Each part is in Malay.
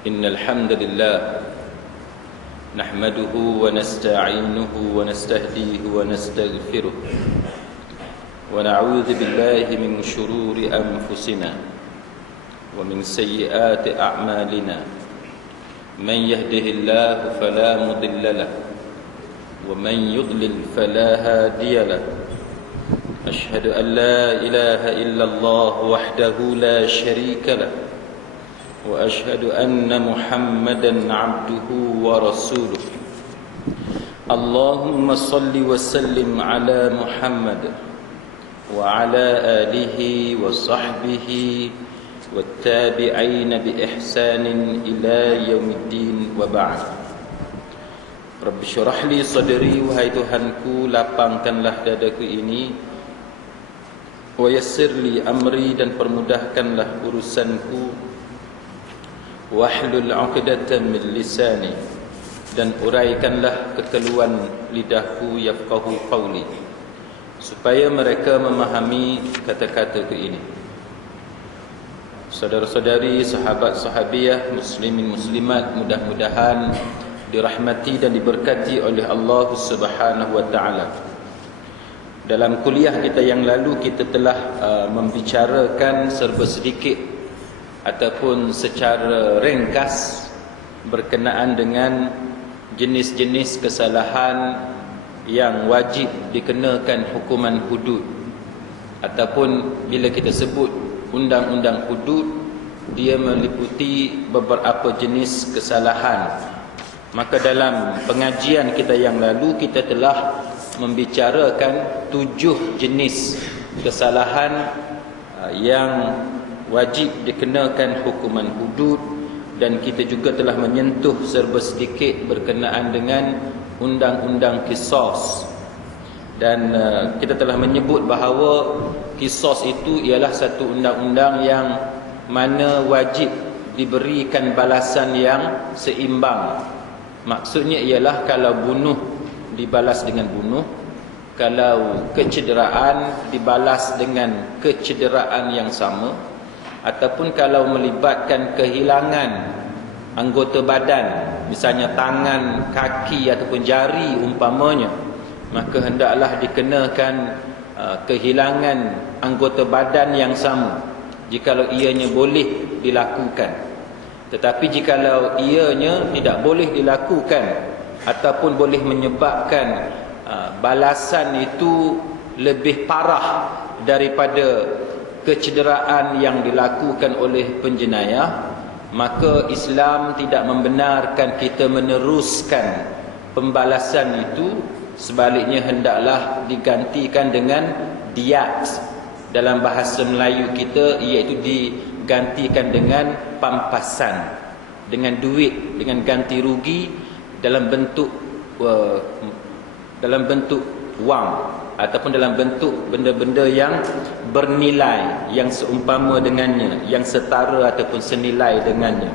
إن الحمد لله نحمده ونستعينه ونستهديه ونستغفره ونعوذ بالله من شرور أنفسنا ومن سيئات أعمالنا من يهده الله فلا مضل له ومن يضلل فلا هادي له أشهد أن لا إله إلا الله وحده لا شريك له وأشهد أن محمدا عبده ورسوله اللهم صل وسلم على محمد وعلى آله وصحبه والتابعين بإحسان إلى يوم الدين وبعد. Rabbi syurah li sadri, wahai Tuhanku, lapangkanlah dadaku ini, wa yassir li amri, dan permudahkanlah urusanku, wahlul 'uqdatan min lisani, dan uraikanlah kekeluhan lidahku, yafqahu qawli, supaya mereka memahami kata-kataku ini. Saudara-saudari, sahabat-sahabiah, muslimin muslimat, mudah-mudahan dirahmati dan diberkati oleh Allah Subhanahu wa taala. Dalam kuliah kita yang lalu, kita telah membicarakan serba sedikit ataupun secara ringkas berkenaan dengan jenis-jenis kesalahan yang wajib dikenakan hukuman hudud, ataupun bila kita sebut undang-undang hudud, dia meliputi beberapa jenis kesalahan. Maka dalam pengajian kita yang lalu, kita telah membicarakan 7 jenis kesalahan yang wajib dikenakan hukuman hudud, dan kita juga telah menyentuh serba sedikit berkenaan dengan undang-undang qisas. Dan kita telah menyebut bahawa qisas itu ialah satu undang-undang yang mana wajib diberikan balasan yang seimbang. Maksudnya ialah kalau bunuh dibalas dengan bunuh, kalau kecederaan dibalas dengan kecederaan yang sama, ataupun kalau melibatkan kehilangan anggota badan, misalnya tangan, kaki ataupun jari umpamanya, maka hendaklah dikenakan kehilangan anggota badan yang sama jikalau ianya boleh dilakukan. Tetapi jikalau ianya tidak boleh dilakukan ataupun boleh menyebabkan balasan itu lebih parah daripada kecederaan yang dilakukan oleh penjenayah, maka Islam tidak membenarkan kita meneruskan pembalasan itu. Sebaliknya hendaklah digantikan dengan diat. Dalam bahasa Melayu kita, iaitu digantikan dengan pampasan, dengan duit, dengan ganti rugi dalam bentuk wang ataupun dalam bentuk benda-benda yang bernilai, yang seumpama dengannya, yang setara ataupun senilai dengannya.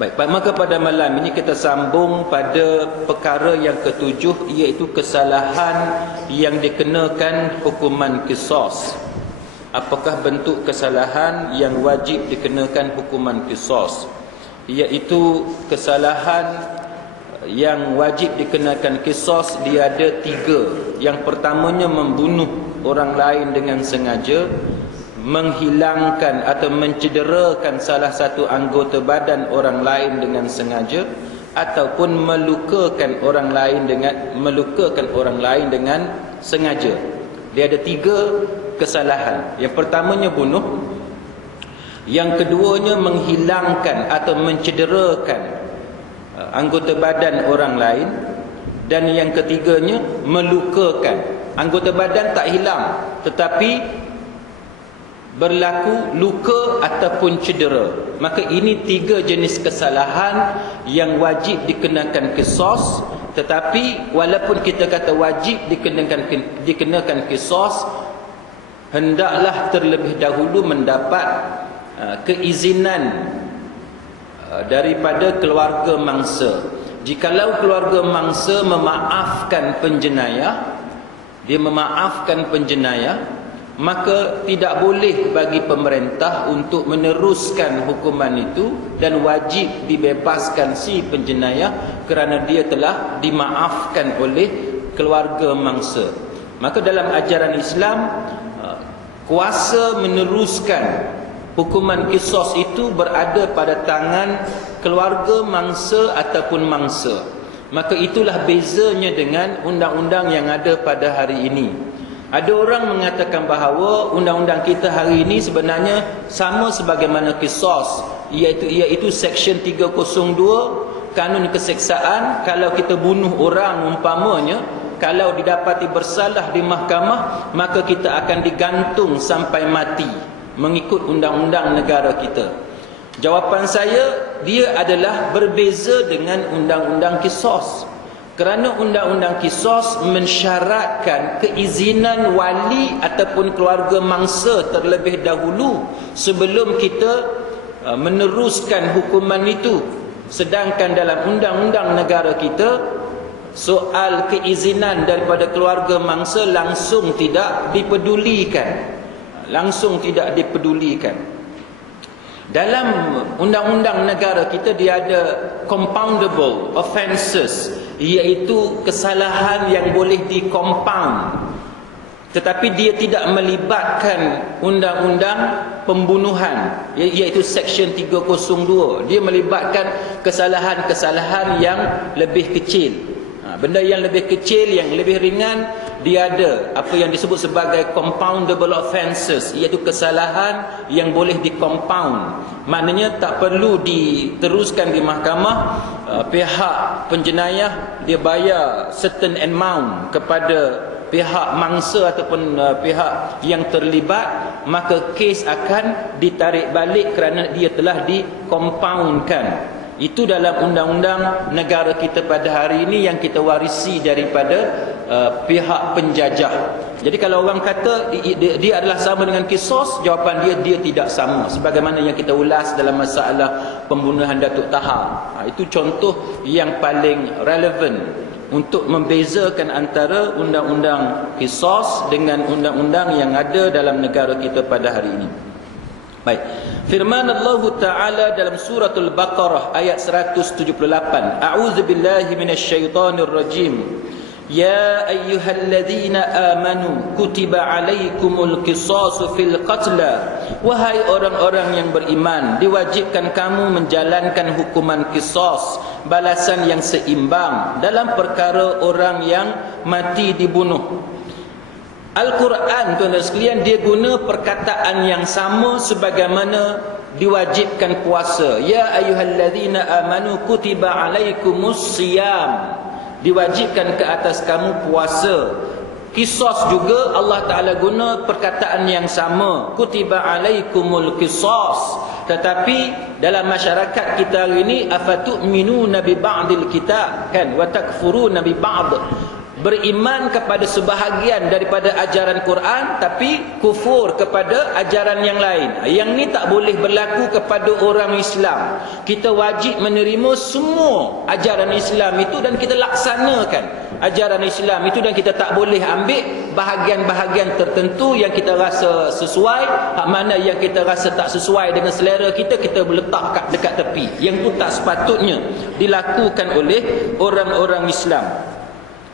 Baik, maka pada malam ini kita sambung pada perkara yang ke-7, iaitu kesalahan yang dikenakan hukuman qisas. Apakah bentuk kesalahan yang wajib dikenakan hukuman qisas? Iaitu kesalahan yang wajib dikenakan qisas, dia ada 3. Yang pertamanya membunuh orang lain dengan sengaja, menghilangkan atau mencederakan salah satu anggota badan orang lain dengan sengaja, ataupun melukakan orang lain dengan sengaja. Dia ada 3 kesalahan. Yang pertamanya bunuh, yang keduanya menghilangkan atau mencederakan anggota badan orang lain, dan yang ketiganya melukakan. Anggota badan tak hilang, tetapi berlaku luka ataupun cedera. Maka ini 3 jenis kesalahan yang wajib dikenakan qisas. Tetapi walaupun kita kata wajib dikenakan qisas, hendaklah terlebih dahulu mendapat keizinan daripada keluarga mangsa. Jikalau keluarga mangsa memaafkan penjenayah, dia memaafkan penjenayah, maka tidak boleh bagi pemerintah untuk meneruskan hukuman itu dan wajib dibebaskan si penjenayah kerana dia telah dimaafkan oleh keluarga mangsa. Maka dalam ajaran Islam, kuasa meneruskan hukuman qisas itu berada pada tangan keluarga mangsa ataupun mangsa. Maka itulah bezanya dengan undang-undang yang ada pada hari ini. Ada orang mengatakan bahawa undang-undang kita hari ini sebenarnya sama sebagaimana qisas, iaitu Seksyen 302 Kanun Keseksaan. Kalau kita bunuh orang umpamanya, kalau didapati bersalah di mahkamah, maka kita akan digantung sampai mati mengikut undang-undang negara kita. Jawapan saya, dia adalah berbeza dengan undang-undang qisas. Kerana undang-undang qisas mensyaratkan keizinan wali ataupun keluarga mangsa terlebih dahulu sebelum kita meneruskan hukuman itu. Sedangkan dalam undang-undang negara kita, soal keizinan daripada keluarga mangsa langsung tidak dipedulikan. Dalam undang-undang negara kita, dia ada compoundable offences, iaitu kesalahan yang boleh di-compound, tetapi dia tidak melibatkan undang-undang pembunuhan, iaitu Seksyen 302. Dia melibatkan kesalahan-kesalahan yang lebih kecil. Benda yang lebih kecil, yang lebih ringan, dia ada apa yang disebut sebagai compoundable offences, iaitu kesalahan yang boleh di-compound. Maknanya tak perlu diteruskan di mahkamah, pihak penjenayah dia bayar certain amount kepada pihak mangsa ataupun pihak yang terlibat, maka kes akan ditarik balik kerana dia telah di-compoundkan. Itu dalam undang-undang negara kita pada hari ini yang kita warisi daripada pihak penjajah. Jadi kalau orang kata dia adalah sama dengan qisas, jawapan dia tidak sama, sebagaimana yang kita ulas dalam masalah pembunuhan Datuk Tahar. Itu contoh yang paling relevan untuk membezakan antara undang-undang qisas dengan undang-undang yang ada dalam negara kita pada hari ini. Baik. Firman Allah Ta'ala dalam suratul Baqarah ayat 178. A'udzubillahi minasyaitonir rajim. Ya ayyuhalladzina amanu kutiba alaikumul qisasu fil qatla. Wahai orang-orang yang beriman, diwajibkan kamu menjalankan hukuman qisas, balasan yang seimbang dalam perkara orang yang mati dibunuh. Al-Quran, tuan-tuan sekalian, dia guna perkataan yang sama sebagaimana diwajibkan puasa. Ya ayyuhalladzina amanu kutiba alaikumus siyam. Diwajibkan ke atas kamu puasa. Qisas juga Allah Ta'ala guna perkataan yang sama, kutiba alaikumul qisas. Tetapi dalam masyarakat kita hari ini, afatu'minuna bi ba'dil kitab, kan, wa takfuruna bi ba'd. Beriman kepada sebahagian daripada ajaran Quran, tapi kufur kepada ajaran yang lain. Yang ni tak boleh berlaku kepada orang Islam. Kita wajib menerima semua ajaran Islam itu dan kita laksanakan ajaran Islam itu, dan kita tak boleh ambil bahagian-bahagian tertentu yang kita rasa sesuai, hak mana yang kita rasa tak sesuai dengan selera kita, kita letak dekat tepi. Yang tu tak sepatutnya dilakukan oleh orang-orang Islam.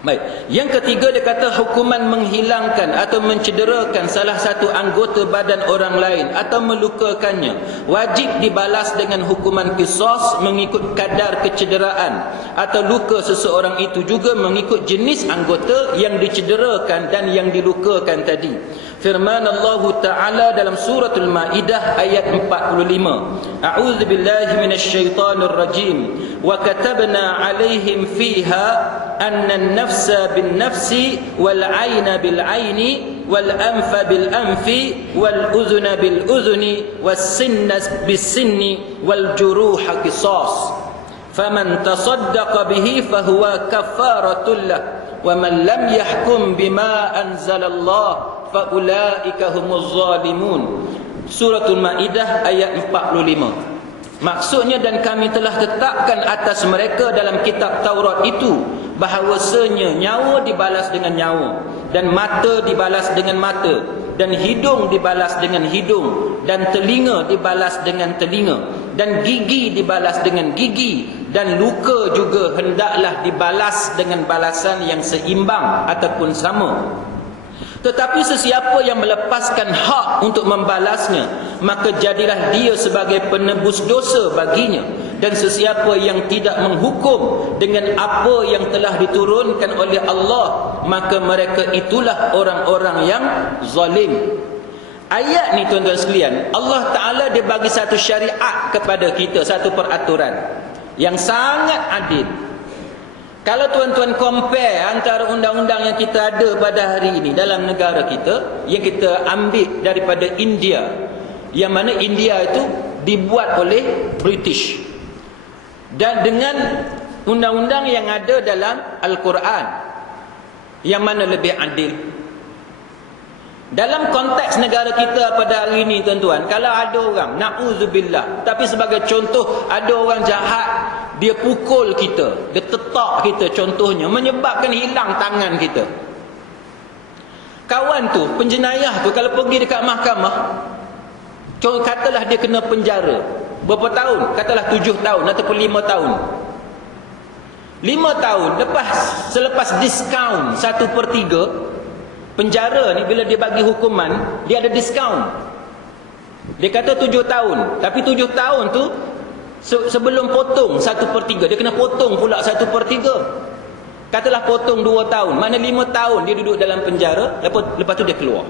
Baik. Yang ketiga, dia kata hukuman menghilangkan atau mencederakan salah satu anggota badan orang lain atau melukakannya wajib dibalas dengan hukuman qisas mengikut kadar kecederaan atau luka seseorang itu, juga mengikut jenis anggota yang dicederakan dan yang dilukakan tadi. Firman Allah Ta'ala dalam suratul Maidah ayat 45. A'udzubillahi minasyaitonir rajim. Wa katabna 'alaihim fiha anna an-nafsa bin-nafsi wal 'ayna bil-'ayni wal anfa bil-anfi wal udhuna bil-udhuni was sinna bis-sinni wal juruha qisas. Faman tasaddaqa bihi fahuwa kaffaratul lah. وَمَنْ لَمْ يَحْكُمْ بِمَا أَنْزَلَ اللَّهُ فَأُولَٰئِكَ هُمُ الظَّالِمُونَ. Suratul Maidah ayat 45. Maksudnya, dan kami telah tetapkan atas mereka dalam kitab Taurat itu bahawasanya nyawa dibalas dengan nyawa, dan mata dibalas dengan mata, dan hidung dibalas dengan hidung, dan telinga dibalas dengan telinga, dan gigi dibalas dengan gigi, dan luka juga hendaklah dibalas dengan balasan yang seimbang ataupun sama. Tetapi sesiapa yang melepaskan hak untuk membalasnya, maka jadilah dia sebagai penebus dosa baginya. Dan sesiapa yang tidak menghukum dengan apa yang telah diturunkan oleh Allah, maka mereka itulah orang-orang yang zalim. Ayat ni tuan-tuan sekalian, Allah Ta'ala dia bagi satu syariat kepada kita, satu peraturan yang sangat adil. Kalau tuan-tuan compare antara undang-undang yang kita ada pada hari ini dalam negara kita, yang kita ambil daripada India, yang mana India itu dibuat oleh British, dan dengan undang-undang yang ada dalam Al-Quran, yang mana lebih adil? Dalam konteks negara kita pada hari ini tuan-tuan, kalau ada orang, na'udzubillah, tapi sebagai contoh, ada orang jahat, dia pukul kita, dia tetak kita contohnya, menyebabkan hilang tangan kita. Kawan tu, penjenayah tu, kalau pergi dekat mahkamah, katalah dia kena penjara berapa tahun? Katalah 7 tahun ataupun 5 tahun. 5 tahun selepas diskaun 1/3, penjara ni bila dia bagi hukuman, dia ada diskaun. Dia kata 7 tahun, tapi 7 tahun tu sebelum potong 1/3, dia kena potong pula 1/3. Katalah potong 2 tahun, mana 5 tahun dia duduk dalam penjara, lepas tu dia keluar.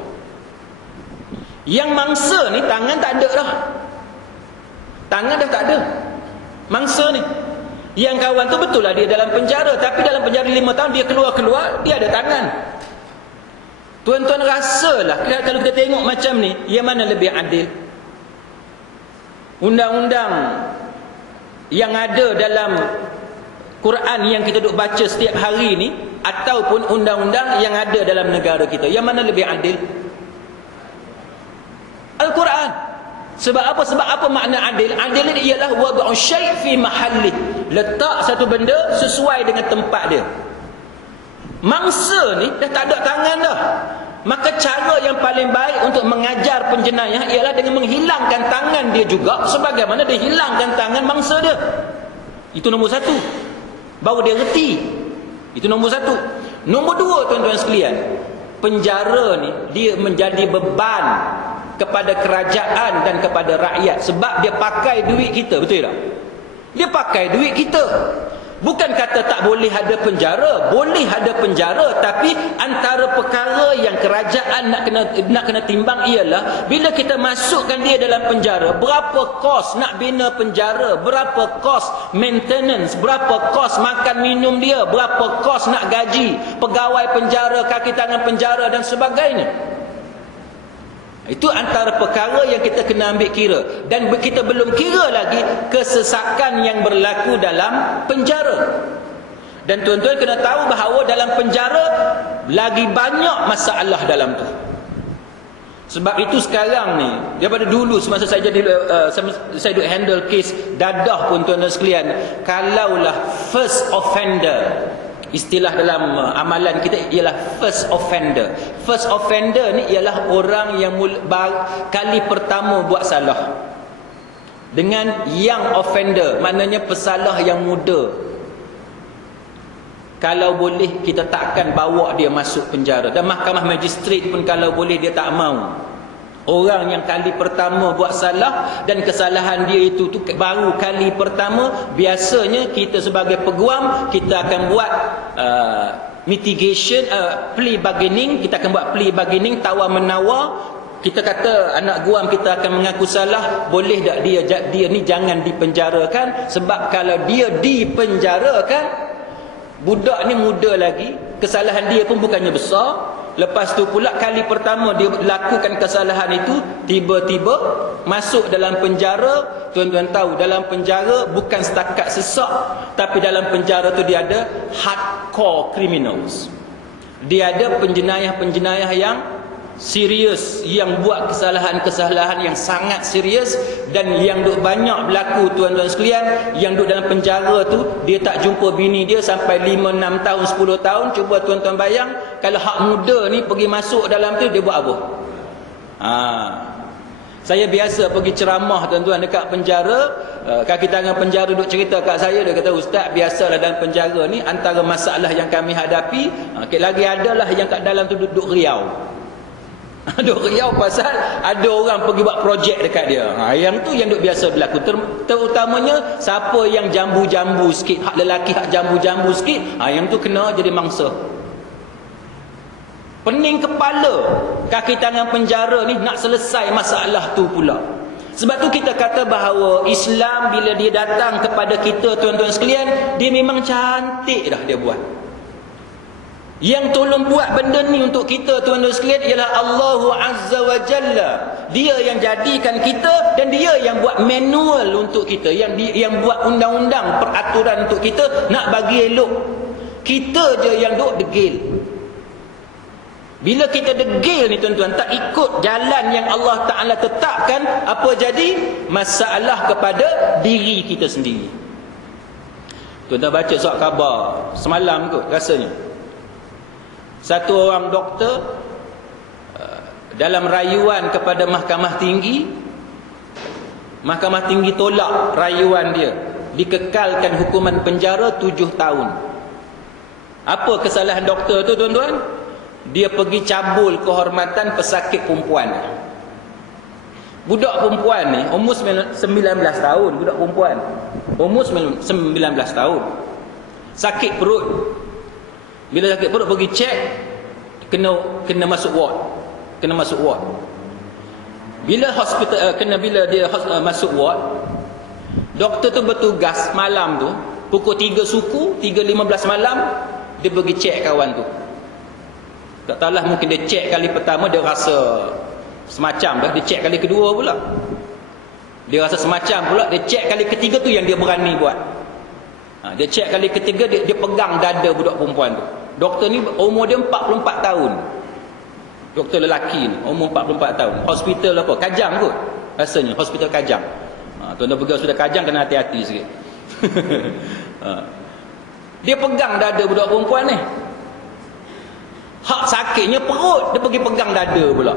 Yang mangsa ni tangan tak ada dah. Tangan dah tak ada. Mangsa ni. Yang kawan tu betul lah dia dalam penjara, tapi dalam penjara 5 tahun dia keluar, dia ada tangan. Tuan-tuan rasalah kalau kita tengok macam ni, yang mana lebih adil? Undang-undang yang ada dalam Quran yang kita duk baca setiap hari ni, ataupun undang-undang yang ada dalam negara kita, yang mana lebih adil? Al-Quran. Sebab apa? Sebab apa makna adil? Adil ni ialah wad'u syai' fi mahallih, letak satu benda sesuai dengan tempat dia. Mangsa ni dah tak ada tangan dah. Maka cara yang paling baik untuk mengajar penjenayah ialah dengan menghilangkan tangan dia juga, sebagaimana dia hilangkan tangan mangsa dia. Itu nombor 1. Baru dia reti. Itu nombor 1. Nombor 2, tuan-tuan sekalian, penjara ni dia menjadi beban kepada kerajaan dan kepada rakyat, sebab dia pakai duit kita, betul tak? Dia pakai duit kita. Bukan kata tak boleh ada penjara, boleh ada penjara, tapi antara perkara yang kerajaan nak kena timbang ialah bila kita masukkan dia dalam penjara, berapa kos nak bina penjara, berapa kos maintenance, berapa kos makan minum dia, berapa kos nak gaji pegawai penjara, kaki tangan penjara dan sebagainya. Itu antara perkara yang kita kena ambil kira. Dan kita belum kira lagi kesesakan yang berlaku dalam penjara. Dan tuan-tuan kena tahu bahawa dalam penjara lagi banyak masalah dalam tu. Sebab itu sekarang ni, daripada dulu semasa saya jadi saya duk handle kes dadah pun tuan-tuan sekalian, kalaulah first offender, istilah dalam amalan kita ialah first offender. First offender ni ialah orang yang kali pertama buat salah. Dengan young offender, maknanya pesalah yang muda. Kalau boleh kita takkan bawa dia masuk penjara. Dan mahkamah magistrat pun kalau boleh dia tak mau. Orang yang kali pertama buat salah dan kesalahan dia itu baru kali pertama, biasanya kita sebagai peguam, kita akan buat mitigation, plea bargaining. Kita akan buat plea bargaining, tawar-menawar. Kita kata anak guam kita akan mengaku salah, boleh tak dia ni jangan dipenjarakan, sebab kalau dia dipenjarakan, budak ni muda lagi, kesalahan dia pun bukannya besar. Lepas tu pula kali pertama dia lakukan kesalahan itu, tiba-tiba masuk dalam penjara. Tuan-tuan tahu dalam penjara bukan setakat sesak, tapi dalam penjara tu dia ada hardcore criminals. Dia ada penjenayah-penjenayah yang serius, yang buat kesalahan-kesalahan yang sangat serius, dan yang duk banyak berlaku tuan-tuan sekalian, yang duk dalam penjara tu dia tak jumpa bini dia sampai 5, 6 tahun, 10 tahun. Cuba tuan-tuan bayang kalau hak muda ni pergi masuk dalam tu, dia buat apa? Saya biasa pergi ceramah tuan-tuan dekat penjara. Kaki tangan penjara duk cerita kat saya, dia kata, "Ustaz, biasalah dalam penjara ni antara masalah yang kami hadapi, lagi adalah yang kat dalam tu duduk riau." Duk riau pasal ada orang pergi buat projek dekat dia. Yang tu yang duk biasa berlaku. Terutamanya siapa yang jambu-jambu sikit, hak lelaki hak jambu-jambu sikit, yang tu kena jadi mangsa. Pening kepala kaki tangan penjara ni nak selesai masalah tu pula. Sebab tu kita kata bahawa Islam bila dia datang kepada kita tuan-tuan sekalian, dia memang cantik dah dia buat. Yang tolong buat benda ni untuk kita tuan-tuan sekalian ialah Allah Azza wa Jalla. Dia yang jadikan kita, dan dia yang buat manual untuk kita, yang buat undang-undang, peraturan untuk kita nak bagi elok. Kita je yang duk degil. Bila kita degil ni tuan-tuan, tak ikut jalan yang Allah Ta'ala tetapkan, apa jadi? Masalah kepada diri kita sendiri. Tuan-tuan baca surat khabar semalam kot rasanya. Satu orang doktor dalam rayuan kepada Mahkamah Tinggi, Mahkamah Tinggi tolak rayuan dia, dikekalkan hukuman penjara 7 tahun. Apa kesalahan doktor tu tuan-tuan? Dia pergi cabul kehormatan pesakit perempuan. Budak perempuan ni umur 19 tahun, budak perempuan umur 19 tahun, sakit perut. Bila sakit perut pergi cek, kena masuk ward. Bila hospital bila dia masuk ward, doktor tu bertugas malam tu pukul 3 suku, 3.15 malam, dia pergi cek kawan tu. Tak tahulah, mungkin dia cek kali pertama dia rasa semacam dah, dia cek kali kedua pula dia rasa semacam pula, dia cek kali ketiga tu yang dia berani buat. Dia cek kali ketiga, dia pegang dada budak perempuan tu. Doktor ni umur dia 44 tahun. Doktor lelaki ni umur 44 tahun. Hospital apa? Kajang kot rasanya, hospital Kajang. Tuan-tuan pergi hospital Kajang kena hati-hati sikit. Dia pegang dada budak perempuan ni. Hak sakitnya perut, dia pergi pegang dada pula.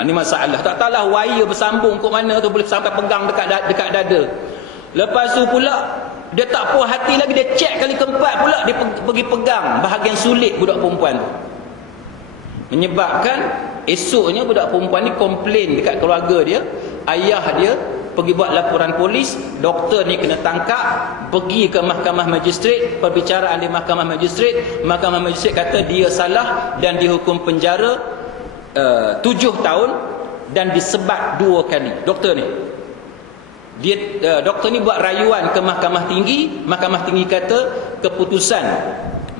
Ni masalah. Tak tahulah wire bersambung ke mana tu boleh sampai pegang dekat dada. Lepas tu pula dia tak puas hati lagi, dia cek kali keempat pula, dia pergi pegang bahagian sulit budak perempuan tu. Menyebabkan esoknya budak perempuan ni komplain dekat keluarga dia, ayah dia pergi buat laporan polis, doktor ni kena tangkap, pergi ke mahkamah magistrate, perbicaraan di mahkamah magistrate kata dia salah dan dihukum penjara 7 tahun dan disebat 2 kali. Doktor ni doktor ni buat rayuan ke mahkamah tinggi kata keputusan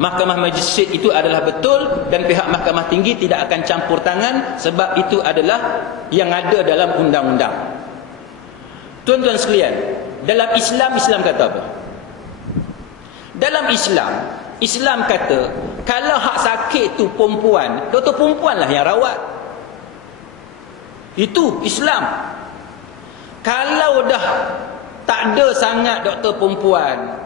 mahkamah magistrate itu adalah betul dan pihak mahkamah tinggi tidak akan campur tangan sebab itu adalah yang ada dalam undang-undang. Tuan-tuan sekalian, dalam Islam kata apa? Dalam Islam kata kalau hak sakit tu perempuan, doktor perempuan lah yang rawat. Itu Islam. Kalau dah tak ada sangat doktor perempuan,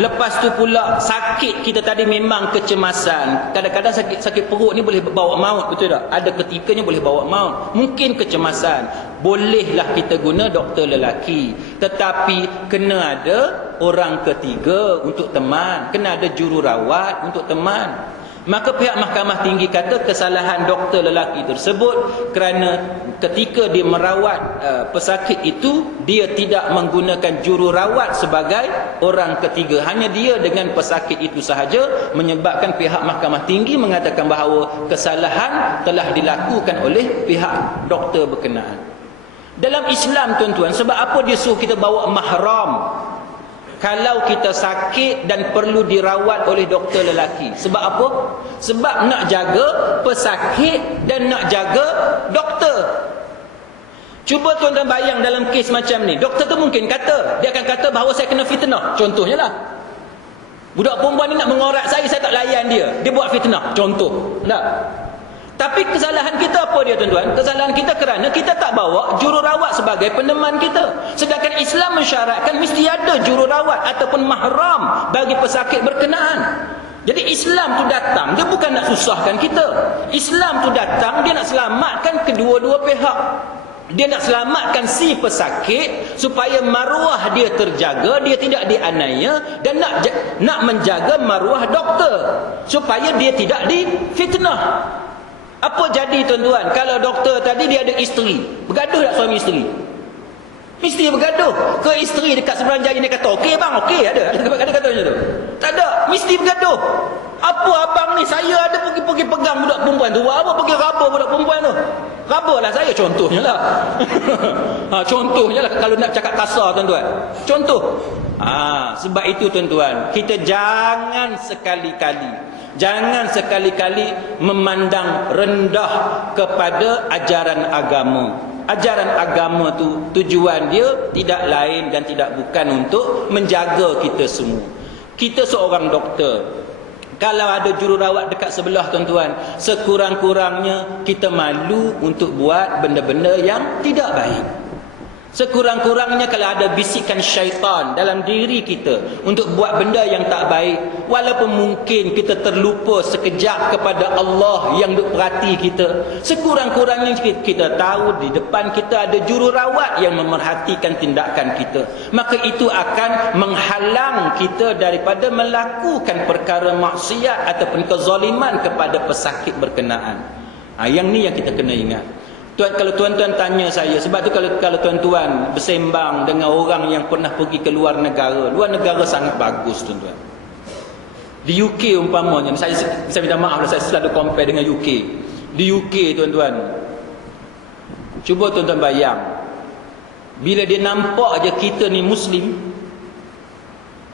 lepas tu pula sakit kita tadi memang kecemasan. Kadang-kadang sakit perut ni boleh bawa maut, betul tak? Ada ketikanya boleh bawa maut. Mungkin kecemasan, bolehlah kita guna doktor lelaki, tetapi kena ada orang ketiga untuk teman, kena ada jururawat untuk teman. Maka pihak mahkamah tinggi kata kesalahan doktor lelaki tersebut kerana ketika dia merawat pesakit itu, dia tidak menggunakan jururawat sebagai orang ketiga. Hanya dia dengan pesakit itu sahaja, menyebabkan pihak mahkamah tinggi mengatakan bahawa kesalahan telah dilakukan oleh pihak doktor berkenaan. Dalam Islam tuan-tuan, sebab apa dia suruh kita bawa mahram kalau kita sakit dan perlu dirawat oleh doktor lelaki? Sebab apa? Sebab nak jaga pesakit dan nak jaga doktor. Cuba tuan-tuan bayang dalam kes macam ni, doktor tu mungkin kata, dia akan kata bahawa saya kena fitnah. Contohnya lah, budak perempuan ni nak mengorat saya tak layan dia, dia buat fitnah. Contoh tak? Tapi kesalahan kita apa dia tuan-tuan? Kesalahan kita kerana kita tak bawa jururawat sebagai peneman kita. Sedangkan Islam mensyaratkan mesti ada jururawat ataupun mahram bagi pesakit berkenaan. Jadi Islam tu datang, dia bukan nak susahkan kita. Islam tu datang, dia nak selamatkan kedua-dua pihak. Dia nak selamatkan si pesakit supaya maruah dia terjaga, dia tidak dianiaya, dan nak menjaga maruah doktor supaya dia tidak difitnah. Apa jadi tuan-tuan kalau doktor tadi dia ada isteri? Bergaduh tak suami isteri? Mesti bergaduh. Ke isteri dekat seberang jari dia kata, okey bang, okey, ada kata macam tu. Tak ada, mesti bergaduh. Apa abang ni, saya ada pergi pegang budak perempuan tu, buat apa pergi raba budak perempuan tu? Rabalah saya, contohnya lah. Contohnya lah kalau nak cakap kasar tuan-tuan. Contoh. Sebab itu tuan-tuan, kita jangan sekali-kali memandang rendah kepada ajaran agama. Ajaran agama tu tujuan dia tidak lain dan tidak bukan untuk menjaga kita semua. Kita seorang doktor, kalau ada jururawat dekat sebelah tuan-tuan, sekurang-kurangnya kita malu untuk buat benda-benda yang tidak baik. Sekurang-kurangnya kalau ada bisikan syaitan dalam diri kita untuk buat benda yang tak baik, walaupun mungkin kita terlupa sekejap kepada Allah yang duk perhati kita, sekurang-kurangnya kita tahu di depan kita ada jururawat yang memerhatikan tindakan kita. Maka itu akan menghalang kita daripada melakukan perkara maksiat ataupun kezaliman kepada pesakit berkenaan. Yang ni yang kita kena ingat. Kalau tuan-tuan tanya saya, sebab tu kalau tuan-tuan bersembang dengan orang yang pernah pergi ke luar negara sangat bagus tuan-tuan. Di UK umpamanya, saya minta maaf lah, saya selalu compare dengan UK. Di UK tuan-tuan, cuba tuan-tuan bayang, bila dia nampak je kita ni Muslim,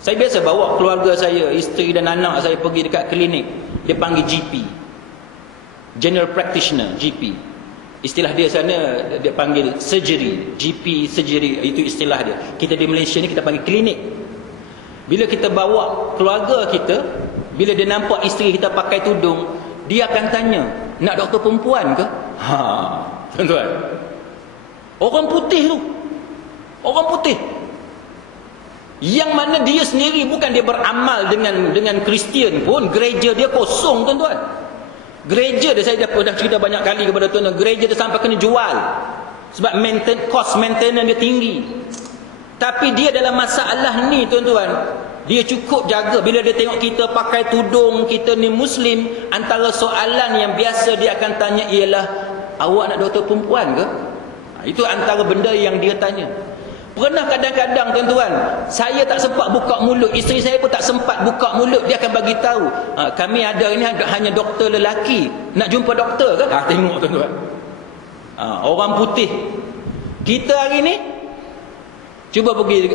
saya biasa bawa keluarga saya, isteri dan anak saya pergi dekat klinik, dia panggil GP, General Practitioner, GP. Istilah dia sana, dia panggil surgery, GP surgery, itu istilah dia. Kita di Malaysia ni kita panggil klinik. Bila kita bawa keluarga kita, bila dia nampak isteri kita pakai tudung, dia akan tanya, nak doktor perempuan ke? Tuan-tuan, orang putih tu, orang putih yang mana dia sendiri bukan dia beramal dengan Kristian pun, gereja dia kosong tuan-tuan. Gereja dia, saya dah cerita banyak kali kepada tuan-tuan, gereja dia sampai kena jual sebab cost maintenance dia tinggi. Tapi dia dalam masalah ni tuan-tuan, dia cukup jaga. Bila dia tengok kita pakai tudung, kita ni Muslim, antara soalan yang biasa dia akan tanya ialah, awak nak doktor perempuan ke? Itu antara benda yang dia tanya. Pernah kadang-kadang tuan-tuan, saya tak sempat buka mulut, isteri saya pun tak sempat buka mulut, dia akan bagi tahu, kami ada ini hanya doktor lelaki, nak jumpa doktor ke? Tengok tuan-tuan, orang putih. Kita hari ni cuba pergi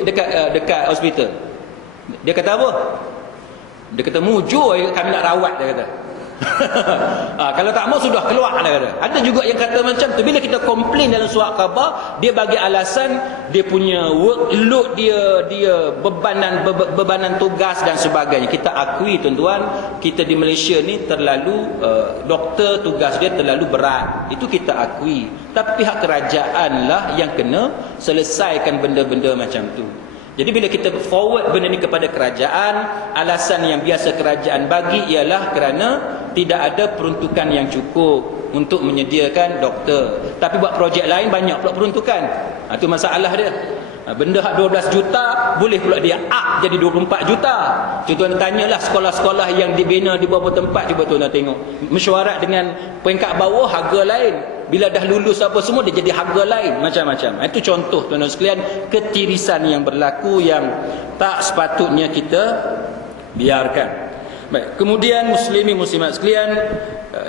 dekat hospital, dia kata apa? Dia kata mujur kami nak rawat, dia kata. Kalau tak mau sudah keluar, dia kata. Ada juga yang kata macam tu. Bila kita komplain dalam surat khabar, dia bagi alasan dia punya workload dia bebanan tugas dan sebagainya. Kita akui tuan-tuan, kita di Malaysia ni terlalu doktor tugas dia terlalu berat. Itu kita akui. Tapi pihak kerajaan lah yang kena selesaikan benda-benda macam tu. Jadi bila kita forward benda ni kepada kerajaan, alasan yang biasa kerajaan bagi ialah kerana tidak ada peruntukan yang cukup untuk menyediakan doktor. Tapi buat projek lain banyak pula peruntukan. Itu masalah dia. Benda hak 12 juta boleh pula dia up jadi 24 juta. Tuan-tuan tanyalah sekolah-sekolah yang dibina di beberapa tempat, cuba tuan-tuan tengok. Mesyuarat dengan peringkat bawah harga lain. Bila dah lulus apa semua dia jadi harga lain, macam-macam. Itu contoh tuan-tuan sekalian ketirisan yang berlaku yang tak sepatutnya kita biarkan. Baik, kemudian muslimin muslimat sekalian,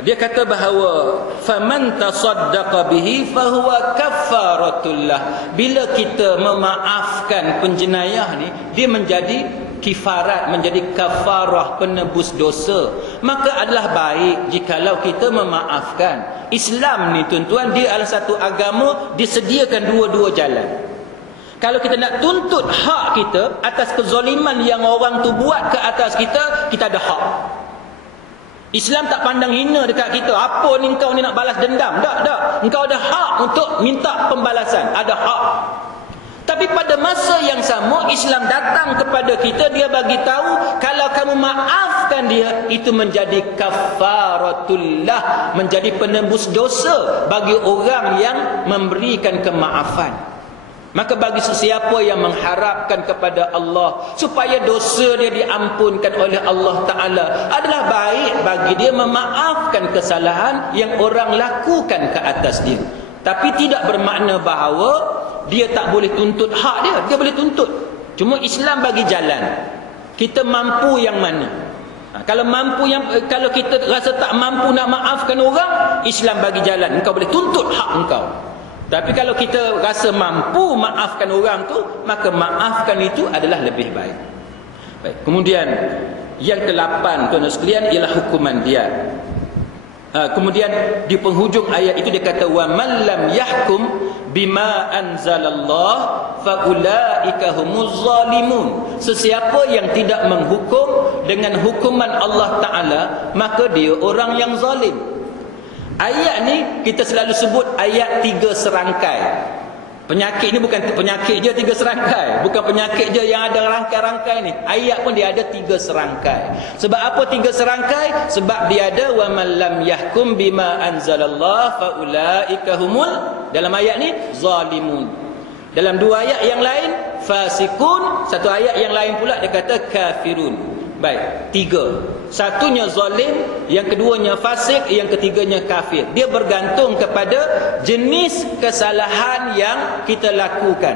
dia kata bahawa faman tasaddaqa bihi fahuwa kafaratullah. Bila kita memaafkan penjenayah ni, dia menjadi kifarat, menjadi kafarah, penebus dosa. Maka adalah baik jikalau kita memaafkan. Islam ni tuan-tuan, dia adalah satu agama disediakan dua-dua jalan. Kalau kita nak tuntut hak kita atas kezaliman yang orang tu buat ke atas kita, kita ada hak. Islam tak pandang hina dekat kita. Apa ni kau ni nak balas dendam? Tak. Engkau ada hak untuk minta pembalasan. Ada hak. Tapi pada masa yang sama, Islam datang kepada kita, dia bagi tahu kalau kamu maafkan dia, itu menjadi kafaratullah, menjadi penembus dosa bagi orang yang memberikan kemaafan. Maka bagi sesiapa yang mengharapkan kepada Allah supaya dosa dia diampunkan oleh Allah Ta'ala, adalah baik bagi dia memaafkan kesalahan yang orang lakukan ke atas dia. Tapi tidak bermakna bahawa dia tak boleh tuntut hak dia. Dia boleh tuntut. Cuma Islam bagi jalan. Kita mampu yang mana? Kalau kita rasa tak mampu nak maafkan orang, Islam bagi jalan. Engkau boleh tuntut hak engkau. Tapi kalau kita rasa mampu maafkan orang tu, maka maafkan itu adalah lebih baik. Baik. Kemudian yang ke-8 tuan-tuan sekalian ialah hukuman dia. Kemudian di penghujung ayat itu dia kata wa man lam yahkum bima anzalallah faulaika humuz zalimun. Sesiapa yang tidak menghukum dengan hukuman Allah Taala, maka dia orang yang zalim. Ayat ni kita selalu sebut ayat 3 serangkai. Penyakit ni bukan penyakit je 3 serangkai. Bukan penyakit je yang ada rangkai-rangkai ni. Ayat pun dia ada 3 serangkai. Sebab apa 3 serangkai? Sebab dia ada wa man lam yahkum bima anzalallah faulaika humul, dalam ayat ni zalimun. Dalam 2 ayat yang lain fasikun, satu ayat yang lain pula dia kata kafirun. Baik, 3. Satunya zalim, yang keduanya fasik, yang ketiganya kafir. Dia bergantung kepada jenis kesalahan yang kita lakukan.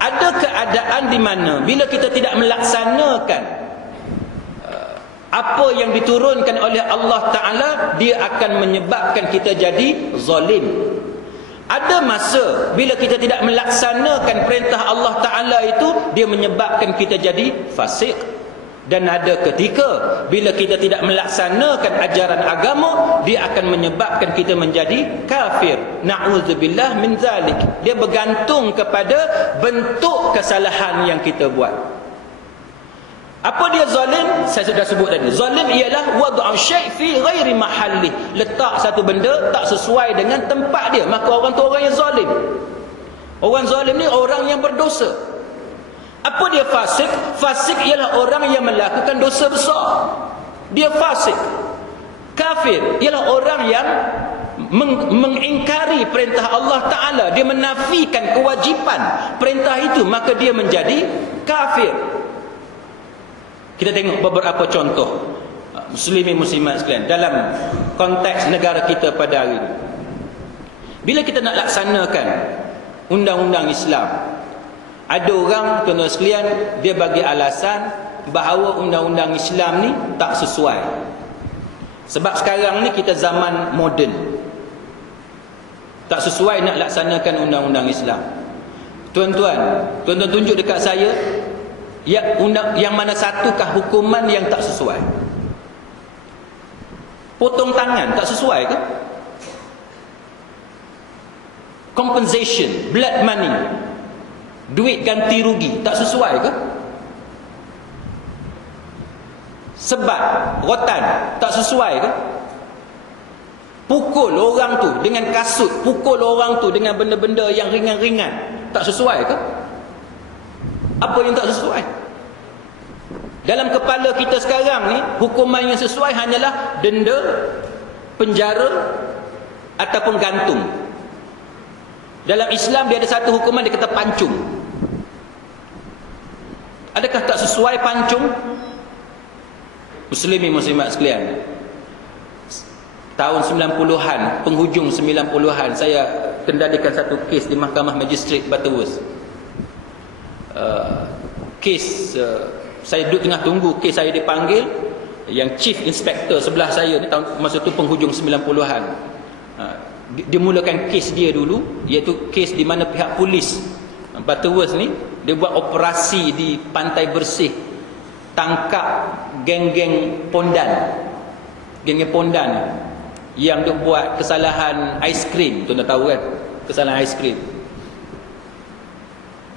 Ada keadaan di mana bila kita tidak melaksanakan apa yang diturunkan oleh Allah Ta'ala, dia akan menyebabkan kita jadi zalim. Ada masa bila kita tidak melaksanakan perintah Allah Ta'ala itu, dia menyebabkan kita jadi fasik. Dan ada ketika bila kita tidak melaksanakan ajaran agama, dia akan menyebabkan kita menjadi kafir. Na'udzubillah min zalik. Dia bergantung kepada bentuk kesalahan yang kita buat. Apa dia zalim? Saya sudah sebut tadi. Zalim ialah wad'u syai' fi ghairi mahalli. Letak satu benda tak sesuai dengan tempat dia, maka orang tu orang yang zalim. Orang zalim ni orang yang berdosa. Apa dia fasik? Fasik ialah orang yang melakukan dosa besar. Dia fasik. Kafir ialah orang yang mengingkari perintah Allah Ta'ala. Dia menafikan kewajipan perintah itu, maka dia menjadi kafir. Kita tengok beberapa contoh muslimin muslimat sekalian dalam konteks negara kita pada hari ini. Bila kita nak laksanakan undang-undang Islam, ada orang tuan-tuan sekalian, dia bagi alasan bahawa undang-undang Islam ni tak sesuai. Sebab sekarang ni kita zaman moden. Tak sesuai nak laksanakan undang-undang Islam. Tuan-tuan tunjuk dekat saya yang mana satukah hukuman yang tak sesuai? Potong tangan tak sesuai ke? Compensation, blood money, duit ganti rugi tak sesuai ke? Sebat, rotan tak sesuai ke? Pukul orang tu dengan kasut, pukul orang tu dengan benda-benda yang ringan-ringan tak sesuai ke? Apa yang tak sesuai? Dalam kepala kita sekarang ni, hukuman yang sesuai hanyalah denda, penjara ataupun gantung. Dalam Islam dia ada satu hukuman, dia kata pancung. Adakah tak sesuai pancung? Muslimin muslimat sekalian, tahun 90-an, penghujung 90-an, saya kendalikan satu kes di Mahkamah Magistrat Butterworth. Saya duduk tengah tunggu kes saya dipanggil. Yang chief inspector sebelah saya ni masa tu penghujung 90-an, dia mulakan kes dia dulu, iaitu kes di mana pihak polis Butterworth ni dia buat operasi di Pantai Bersih, tangkap geng-geng pondan. Geng-geng pondan yang dia buat kesalahan aiskrim. Tuan-tuan tahu kan kesalahan aiskrim?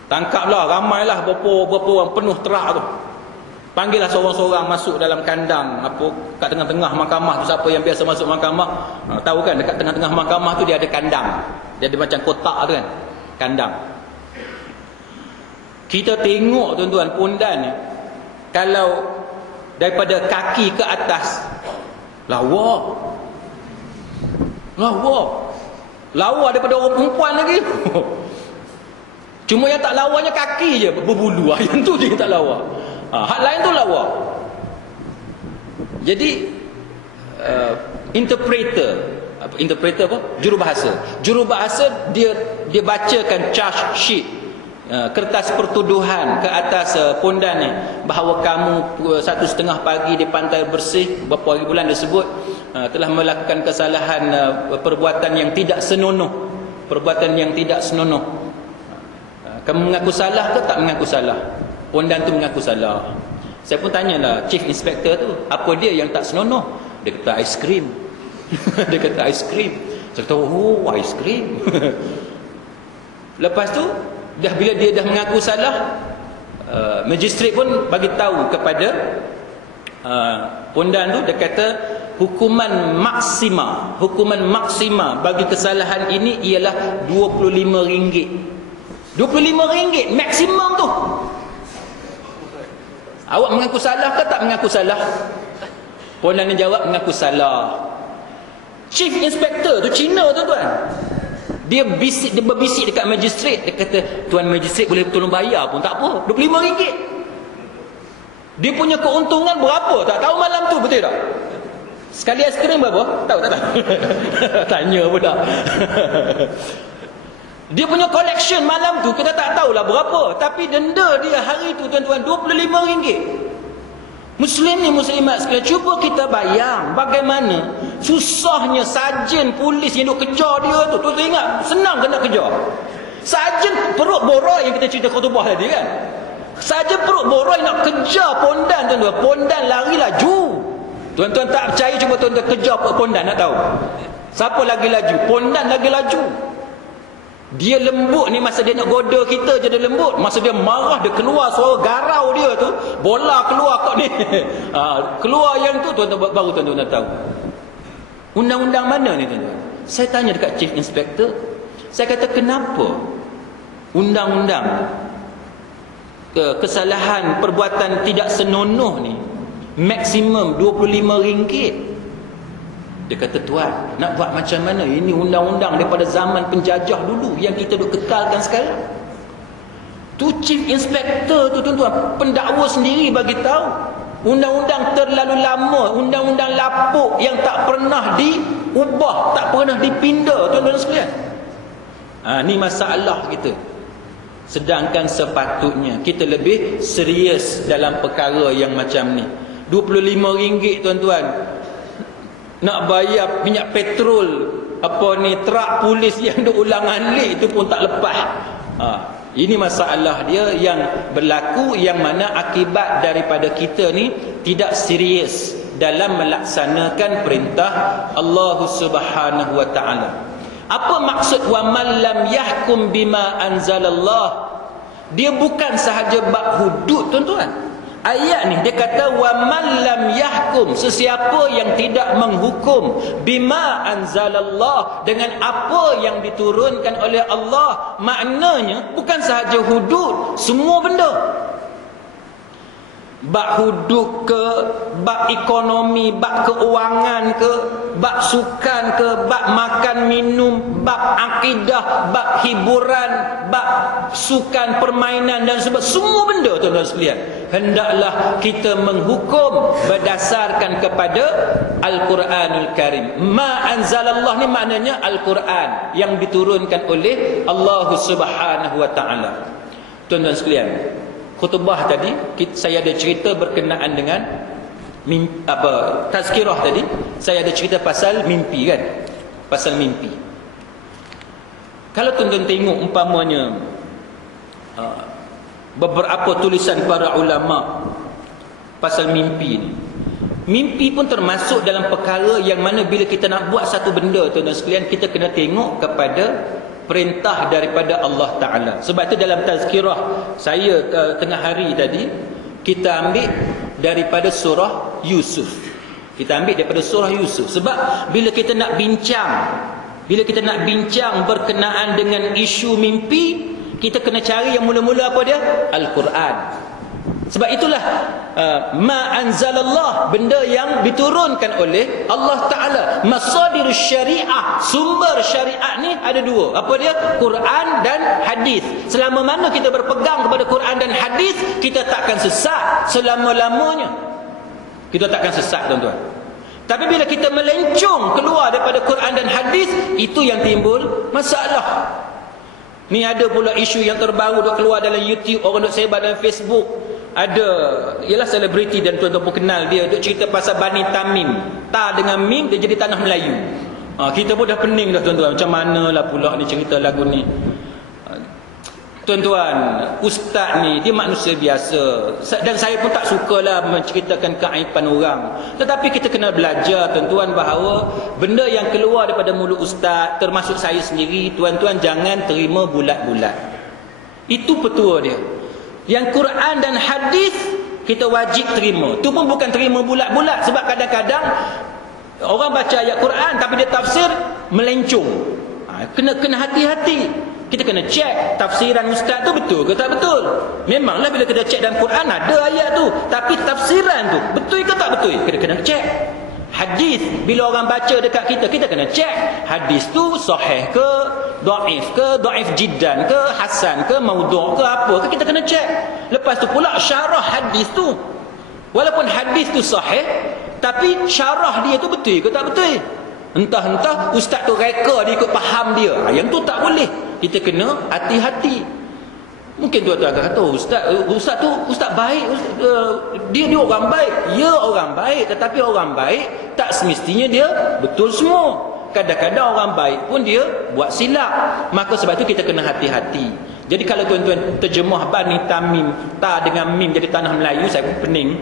Tangkaplah, ramailah berapa orang penuh terak tu. Panggillah seorang-seorang masuk dalam kandang, apa kat tengah-tengah mahkamah tu, siapa yang biasa masuk mahkamah, tahu kan dekat tengah-tengah mahkamah tu dia ada kandang. Dia ada macam kotak tu kan, kandang. Kita tengok tuan-tuan pondan ni, kalau daripada kaki ke atas lawa. Lawa daripada orang perempuan lagi. Cuma yang tak lawanya kaki je berbulu. Yang tu je yang tak lawa. Hak lain tu lawa. Jadi interpreter apa? Jurubahasa dia bacakan charge sheet, kertas pertuduhan ke atas pondan ni, bahawa kamu 1:30 pagi di Pantai Bersih beberapa hari bulan disebut telah melakukan kesalahan, perbuatan yang tidak senonoh. Kamu mengaku salah ke tak mengaku salah? Pondan tu mengaku salah. Saya pun tanyalah Chief Inspector tu, apa dia yang tak senonoh? Dia kata aiskrim. Saya kata, oh aiskrim. Lepas tu bila dia dah mengaku salah, magistrate pun bagi tahu kepada pondan tu, dia kata hukuman maksima bagi kesalahan ini ialah RM25. RM25 maksimum tu. Awak mengaku salah ke tak mengaku salah? Pondan ni jawab mengaku salah. Chief Inspector tu Cina tu tuan. Dia berbisik dekat magistrate. Dia kata, tuan magistrate boleh tolong bayar pun tak apa, RM25. Dia punya keuntungan berapa? Tak tahu malam tu, betul tak? Sekali aiskrim berapa? Tak tahu. Tanya pun tak. Dia punya collection malam tu kita tak tahulah berapa, tapi denda dia hari tu tuan-tuan RM25. Muslim ni muslimat sekalian, cuba kita bayang bagaimana susahnya sarjan polis yang duk kejar dia tu. Tuan-tuan ingat, senang ke nak kejar? Sarjan perut boroi yang kita cerita khutbah tadi kan. Sarjan perut boroi nak kejar pondan tuan-tuan. Pondan lari laju. Tuan-tuan tak percaya, cuba tuan-tuan kejar pondan nak tahu. Siapa lagi laju? Pondan lagi laju. Dia lembut ni, masa dia nak goda kita je dia lembut. Masa dia marah, dia keluar suara garau dia tu, bola keluar kat ni. Keluar yang tu tuan-tuan, baru tuan-tuan tahu undang-undang mana ni tuan-tuan. Saya tanya dekat Chief Inspector, saya kata kenapa undang-undang kesalahan perbuatan tidak senonoh ni maksimum RM25? Dia kata, tuan, nak buat macam mana? Ini undang-undang daripada zaman penjajah dulu yang kita duk kekalkan sekarang. Tu Chief Inspector tu tuan-tuan, pendakwa sendiri bagi tahu undang-undang terlalu lama, undang-undang lapuk yang tak pernah diubah, tak pernah dipinda tuan-tuan sekalian. Ni masalah kita. Sedangkan sepatutnya kita lebih serius dalam perkara yang macam ni. RM25 tuan-tuan, nak bayar minyak petrol, truk polis yang duk ulangan lik itu pun tak lepas. Ini masalah dia yang berlaku, yang mana akibat daripada kita ni tidak serius dalam melaksanakan perintah Allah Subhanahu wa taala. Apa maksud wa man lam yahkum bima anzalallah? Dia bukan sahaja bab hudud tuan-tuan. Ayat ni dia kata wa man lam yahkum, sesiapa yang tidak menghukum bima anzalallah, dengan apa yang diturunkan oleh Allah. Maknanya bukan sahaja hudud, semua benda. Bab hudud ke, bab ekonomi, bab keuangan ke, bab sukan ke, bab makan minum, bab akidah, bab hiburan, bab sukan permainan dan sebagainya, semua benda tuan-tuan sekalian, hendaklah kita menghukum berdasarkan kepada Al-Quranul Karim. Ma anzalallah ni maknanya Al-Quran yang diturunkan oleh Allah Subhanahu wa taala. Tuan-tuan sekalian, khutbah tadi saya ada cerita berkenaan dengan tazkirah tadi. Saya ada cerita pasal mimpi kan, pasal mimpi. Kalau tuan-tuan tengok umpamanya beberapa tulisan para ulama pasal mimpi ni, mimpi pun termasuk dalam perkara yang mana bila kita nak buat satu benda tuan-tuan sekalian, kita kena tengok kepada perintah daripada Allah Ta'ala. Sebab itu dalam tazkirah saya tengah hari tadi, kita ambil daripada surah Yusuf. Kita ambil daripada surah Yusuf. Sebab bila kita nak bincang berkenaan dengan isu mimpi, kita kena cari yang mula-mula apa dia? Al-Quran. Sebab itulah ma anzalallah, benda yang diturunkan oleh Allah Ta'ala. Masadirus syariah, sumber syariat ni ada dua. Apa dia? Quran dan hadis. Selama mana kita berpegang kepada Quran dan hadis, kita takkan sesat selama-lamanya. Kita takkan sesat, tuan-tuan. Tapi bila kita melencong keluar daripada Quran dan hadis, itu yang timbul masalah. Ni ada pula isu yang terbaru duk keluar dalam YouTube, orang duk sebar dalam Facebook. Ada, ialah selebriti dan tuan-tuan pun kenal dia, duk cerita pasal Bani Tamim. Ta dengan mim, dia jadi tanah Melayu. Kita pun dah pening dah, tuan-tuan. Macam manalah pula ni cerita lagu ni. Tuan-tuan, ustaz ni dia manusia biasa, dan saya pun tak sukalah menceritakan keaiban orang. Tetapi kita kena belajar, tuan-tuan, bahawa benda yang keluar daripada mulut ustaz, termasuk saya sendiri, tuan-tuan jangan terima bulat-bulat. Itu petua dia. Yang Quran dan hadis kita wajib terima. Tu pun bukan terima bulat-bulat, sebab kadang-kadang orang baca ayat Quran tapi dia tafsir melencong. Kena hati-hati. Kita kena cek tafsiran ustaz tu betul ke tak betul. Memanglah bila kita cek dalam Quran ada ayat tu, tapi tafsiran tu betul ke tak betul, kita kena cek. Hadis bila orang baca dekat kita, kita kena cek hadis tu sahih ke, dhaif jiddan ke, hasan ke, maudhu' ke, apa ke, kita kena cek. Lepas tu pula syarah hadis tu, walaupun hadis tu sahih, tapi syarah dia tu betul ke tak betul. Entah-entah ustaz tu reka dia ikut faham dia. Yang tu tak boleh. Kita kena hati-hati. Mungkin tuan-tuan akan kata, ustaz tu ustaz baik, dia orang baik. Ya, orang baik, tetapi orang baik tak semestinya dia betul semua. Kadang-kadang orang baik pun dia buat silap. Maka sebab itu kita kena hati-hati. Jadi kalau tuan-tuan terjemah Bani Tamim, ta dengan mim jadi tanah Melayu, saya pun pening.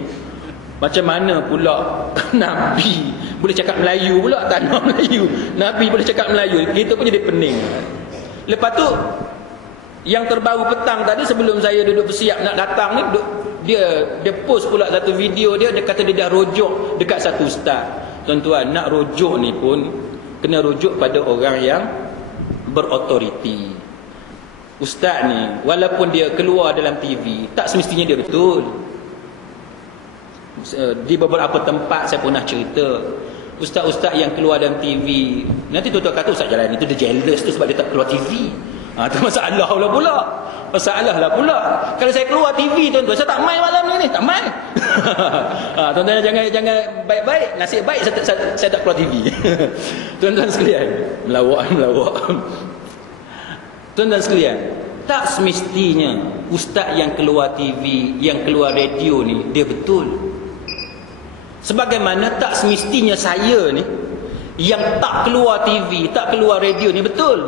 Macam mana pula Nabi boleh cakap Melayu pula, tanah Melayu. Nabi boleh cakap Melayu. Kita pun jadi pening. Lepas tu yang terbaru petang tadi, sebelum saya duduk bersiap nak datang ni, dia post pula satu video dia kata dia dah rujuk dekat satu ustaz. Tuan-tuan, nak rujuk ni pun kena rujuk pada orang yang berautoriti. Ustaz ni walaupun dia keluar dalam TV, tak semestinya dia betul. Di beberapa tempat saya pernah cerita, ustaz-ustaz yang keluar dalam TV, nanti tuan-tuan kata ustaz jalan itu dia jealous tu sebab dia tak keluar TV. Itu masalah lah pula. Masalah lah pula. Kalau saya keluar TV, tuan-tuan, saya tak main malam ni, tak main. Tuan-tuan jangan baik-baik, nasib baik saya tak keluar TV. Tuan-tuan sekalian, melawak. Tuan-tuan sekalian, tak semestinya ustaz yang keluar TV, yang keluar radio ni dia betul. Sebagaimana tak semestinya saya ni yang tak keluar TV, tak keluar radio ni betul.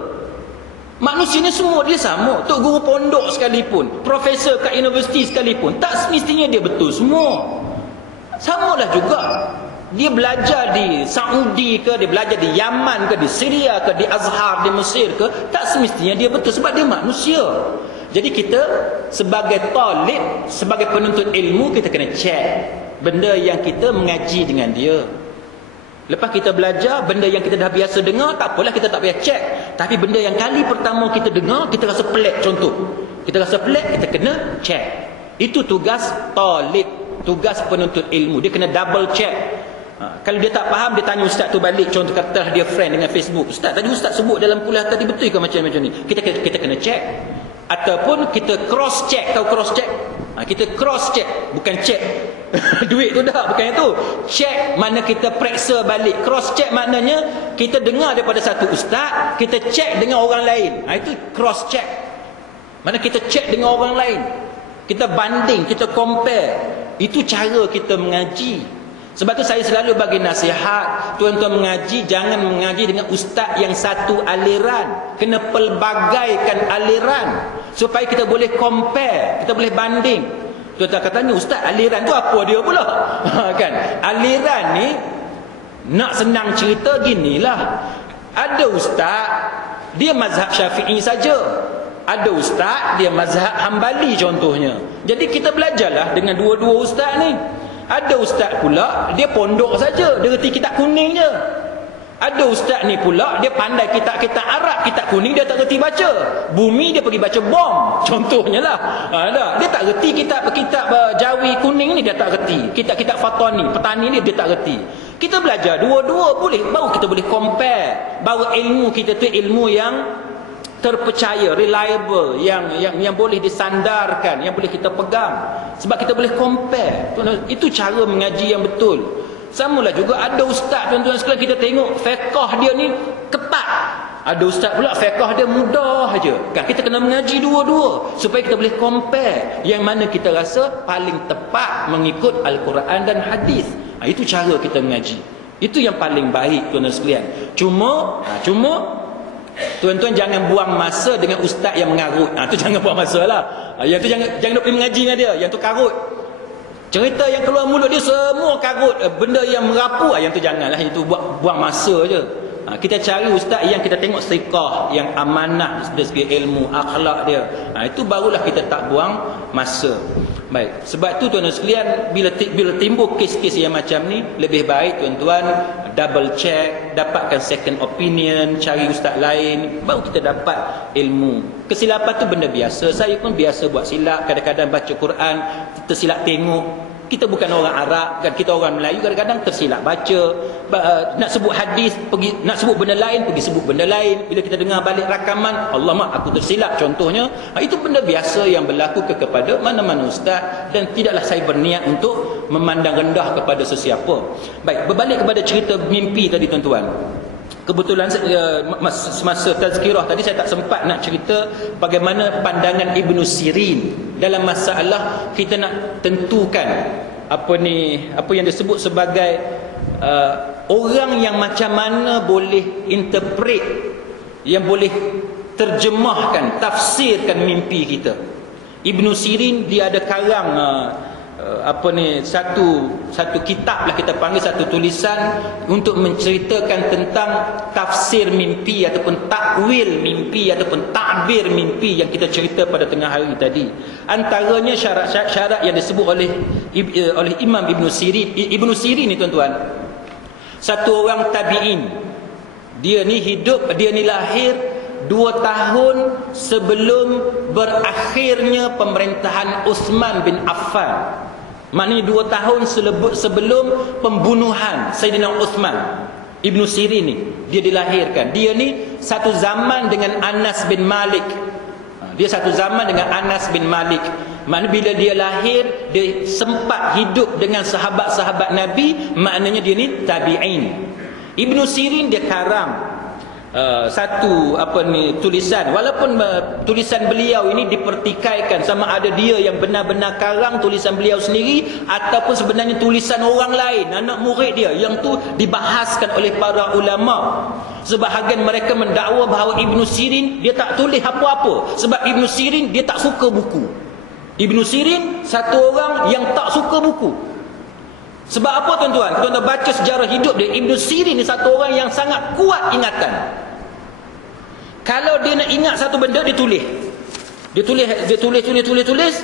Manusia ni semua dia sama. Tok guru pondok sekalipun, profesor kat universiti sekalipun, tak semestinya dia betul semua. Samalah juga. Dia belajar di Saudi ke, dia belajar di Yaman ke, di Syria ke, di Azhar, di Mesir ke, tak semestinya dia betul sebab dia manusia. Jadi kita sebagai talib, sebagai penuntut ilmu, kita kena cek benda yang kita mengaji dengan dia. Lepas kita belajar, benda yang kita dah biasa dengar, tak apalah kita tak payah cek. Tapi benda yang kali pertama kita dengar, kita rasa pelik, contoh. Kita rasa pelik, kita kena cek. Itu tugas talib, tugas penuntut ilmu. Dia kena double check. Kalau dia tak faham, dia tanya ustaz tu balik. Contoh kata dia friend dengan Facebook, ustaz tadi ustaz sebut dalam kuliah tadi betul ke macam ni? Kita kena check. Ataupun kita cross check. Tahu cross check? Kita cross check, bukan check duit tu dah, bukan itu. Check mana kita periksa balik. Cross check maknanya kita dengar daripada satu ustaz, kita check dengan orang lain. Itu cross check. Mana kita check dengan orang lain, kita banding, kita compare. Itu cara kita mengaji. Sebab tu saya selalu bagi nasihat, tuan-tuan mengaji, jangan mengaji dengan ustaz yang satu aliran. Kena pelbagaikan aliran supaya kita boleh compare, kita boleh banding. Tuan-tuan katanya, ustaz aliran tu apa dia pula? Kan? Aliran ni nak senang cerita ginilah. Ada ustaz dia mazhab Syafi'i saja. Ada ustaz dia mazhab Hambali contohnya. Jadi kita belajarlah dengan dua-dua ustaz ni. Ada ustaz pula dia pondok saja, dia reti kitab kuning je. Ada ustaz ni pula dia pandai kitab-kitab Arab, kitab kuning dia tak reti baca. Bumi dia pergi baca bom, contohnya lah. Dia tak reti kitab Jawi kuning ni, dia tak reti. Kitab-kitab Fatani, petani ni dia tak reti. Kita belajar dua-dua boleh, baru kita boleh compare. Baru ilmu kita tu ilmu yang terpercaya, reliable, yang boleh disandarkan, yang boleh kita pegang. Sebab kita boleh compare. Itu cara mengaji yang betul. Samalah juga ada ustaz tuan-tuan sekalian, kita tengok fiqh dia ni ketat. Ada ustaz pula fiqh dia mudah aja. Kan kita kena mengaji dua-dua supaya kita boleh compare yang mana kita rasa paling tepat mengikut Al-Quran dan hadis. Itu cara kita mengaji. Itu yang paling baik tuan-tuan sekalian. Cuma tuan-tuan jangan buang masa dengan ustaz yang mengarut. Tu jangan buang masa lah. Yang tu jangan pergi mengaji dengan dia. Yang tu karut. Cerita yang keluar mulut dia semua karut, benda yang merapu, yang tu janganlah, itu buang masa je. Kita cari ustaz yang kita tengok siqah, yang amanah dari segi ilmu, akhlak dia. Itu barulah kita tak buang masa. Baik, sebab tu tuan-tuan sekalian, bila timbul kes-kes yang macam ni, lebih baik tuan-tuan double check, dapatkan second opinion, cari ustaz lain, baru kita dapat ilmu. Kesilapan tu benda biasa. Saya pun biasa buat silap, kadang-kadang baca Quran tersilap tengok. Kita bukan orang Arab kan, kita orang Melayu, kadang-kadang tersilap baca. Nak sebut hadis, nak sebut benda lain, pergi sebut benda lain. Bila kita dengar balik rakaman, Allah mak aku tersilap contohnya. Itu benda biasa yang berlaku kepada mana-mana ustaz, dan tidaklah saya berniat untuk memandang rendah kepada sesiapa. Baik, berbalik kepada cerita mimpi tadi tuan-tuan. Kebetulan semasa tazkirah tadi saya tak sempat nak cerita bagaimana pandangan Ibnu Sirin dalam masalah kita nak tentukan apa yang disebut sebagai orang yang macam mana boleh interpret, yang boleh terjemahkan, tafsirkan mimpi kita. Ibnu Sirin dia ada karang satu kitab lah kita panggil, satu tulisan untuk menceritakan tentang tafsir mimpi ataupun takwil mimpi ataupun takbir mimpi yang kita cerita pada tengah hari tadi. Antaranya syarat-syarat yang disebut oleh Imam Ibnu Sirin. Ibnu Sirin ni tuan-tuan, satu orang tabi'in. Dia ni lahir 2 tahun sebelum berakhirnya pemerintahan Uthman bin Affan. Maknanya 2 tahun sebelum pembunuhan Sayyidina Uthman. Ibnu Sirin ni dia dilahirkan. Dia ni satu zaman dengan Anas bin Malik. Dia satu zaman dengan Anas bin Malik. Maknanya bila dia lahir, dia sempat hidup dengan sahabat-sahabat Nabi. Maknanya dia ni tabi'in. Ibnu Sirin dia karang tulisan. Walaupun tulisan beliau ini dipertikaikan sama ada dia yang benar-benar karang tulisan beliau sendiri ataupun sebenarnya tulisan orang lain, anak murid dia, yang tu dibahaskan oleh para ulama. Sebahagian mereka mendakwa bahawa Ibnu Sirin dia tak tulis apa-apa sebab Ibnu Sirin dia tak suka buku. Ibnu Sirin satu orang yang tak suka buku. Sebab apa tuan-tuan? Tuan-tuan baca sejarah hidup dia, Ibnu Sirin ni satu orang yang sangat kuat ingatan. Kalau dia nak ingat satu benda, dia tulis. Dia tulis.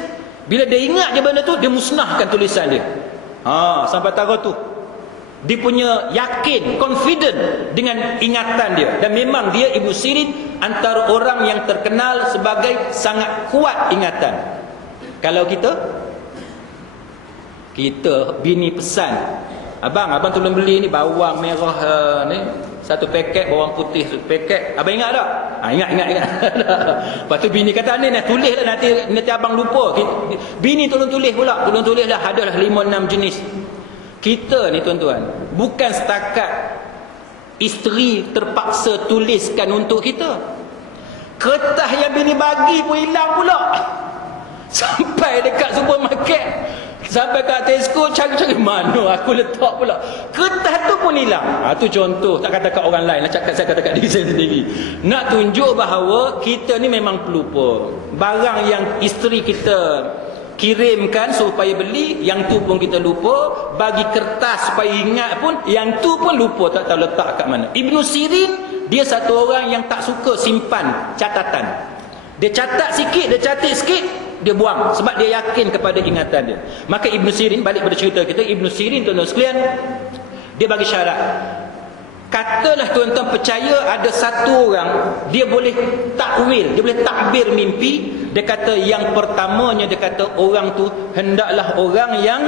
Bila dia ingat je benda tu, dia musnahkan tulisan dia. Sampai taruh tu. Dia punya yakin, confident dengan ingatan dia. Dan memang dia, Ibnu Sirin, antara orang yang terkenal sebagai sangat kuat ingatan. Kalau kita bini pesan, abang tolong beli ni bawang merah ni satu paket, bawang putih satu paket, abang ingat tak? Ingat. Lepas tu bini kata ni nak tulis lah, nanti abang lupa. Bini tolong tulis pula, lah adalah 5-6 jenis. Kita ni tuan-tuan, bukan setakat isteri terpaksa tuliskan untuk kita, kertas yang bini bagi pun hilang pula. Sampai dekat supermarket, sampai kat Tesco, cari-cari mana aku letak pula. Kertas tu pun hilang. Tu contoh, tak kata kat orang lain, saya kata kat diri saya sendiri. Nak tunjuk bahawa kita ni memang pelupa. Barang yang isteri kita kirimkan supaya beli, yang tu pun kita lupa. Bagi kertas supaya ingat pun, yang tu pun lupa, tak tahu letak kat mana. Ibnu Sirin, dia satu orang yang tak suka simpan catatan. Dia catat sikit, dia catat sikit, dia buang sebab dia yakin kepada ingatan dia. Maka Ibn Sirin, balik pada cerita kita, Ibn Sirin tuan-tuan sekalian, dia bagi syarat. Katalah tuan-tuan percaya ada satu orang dia boleh takwil, dia boleh takbir mimpi. Dia kata yang pertamanya, dia kata orang tu hendaklah orang yang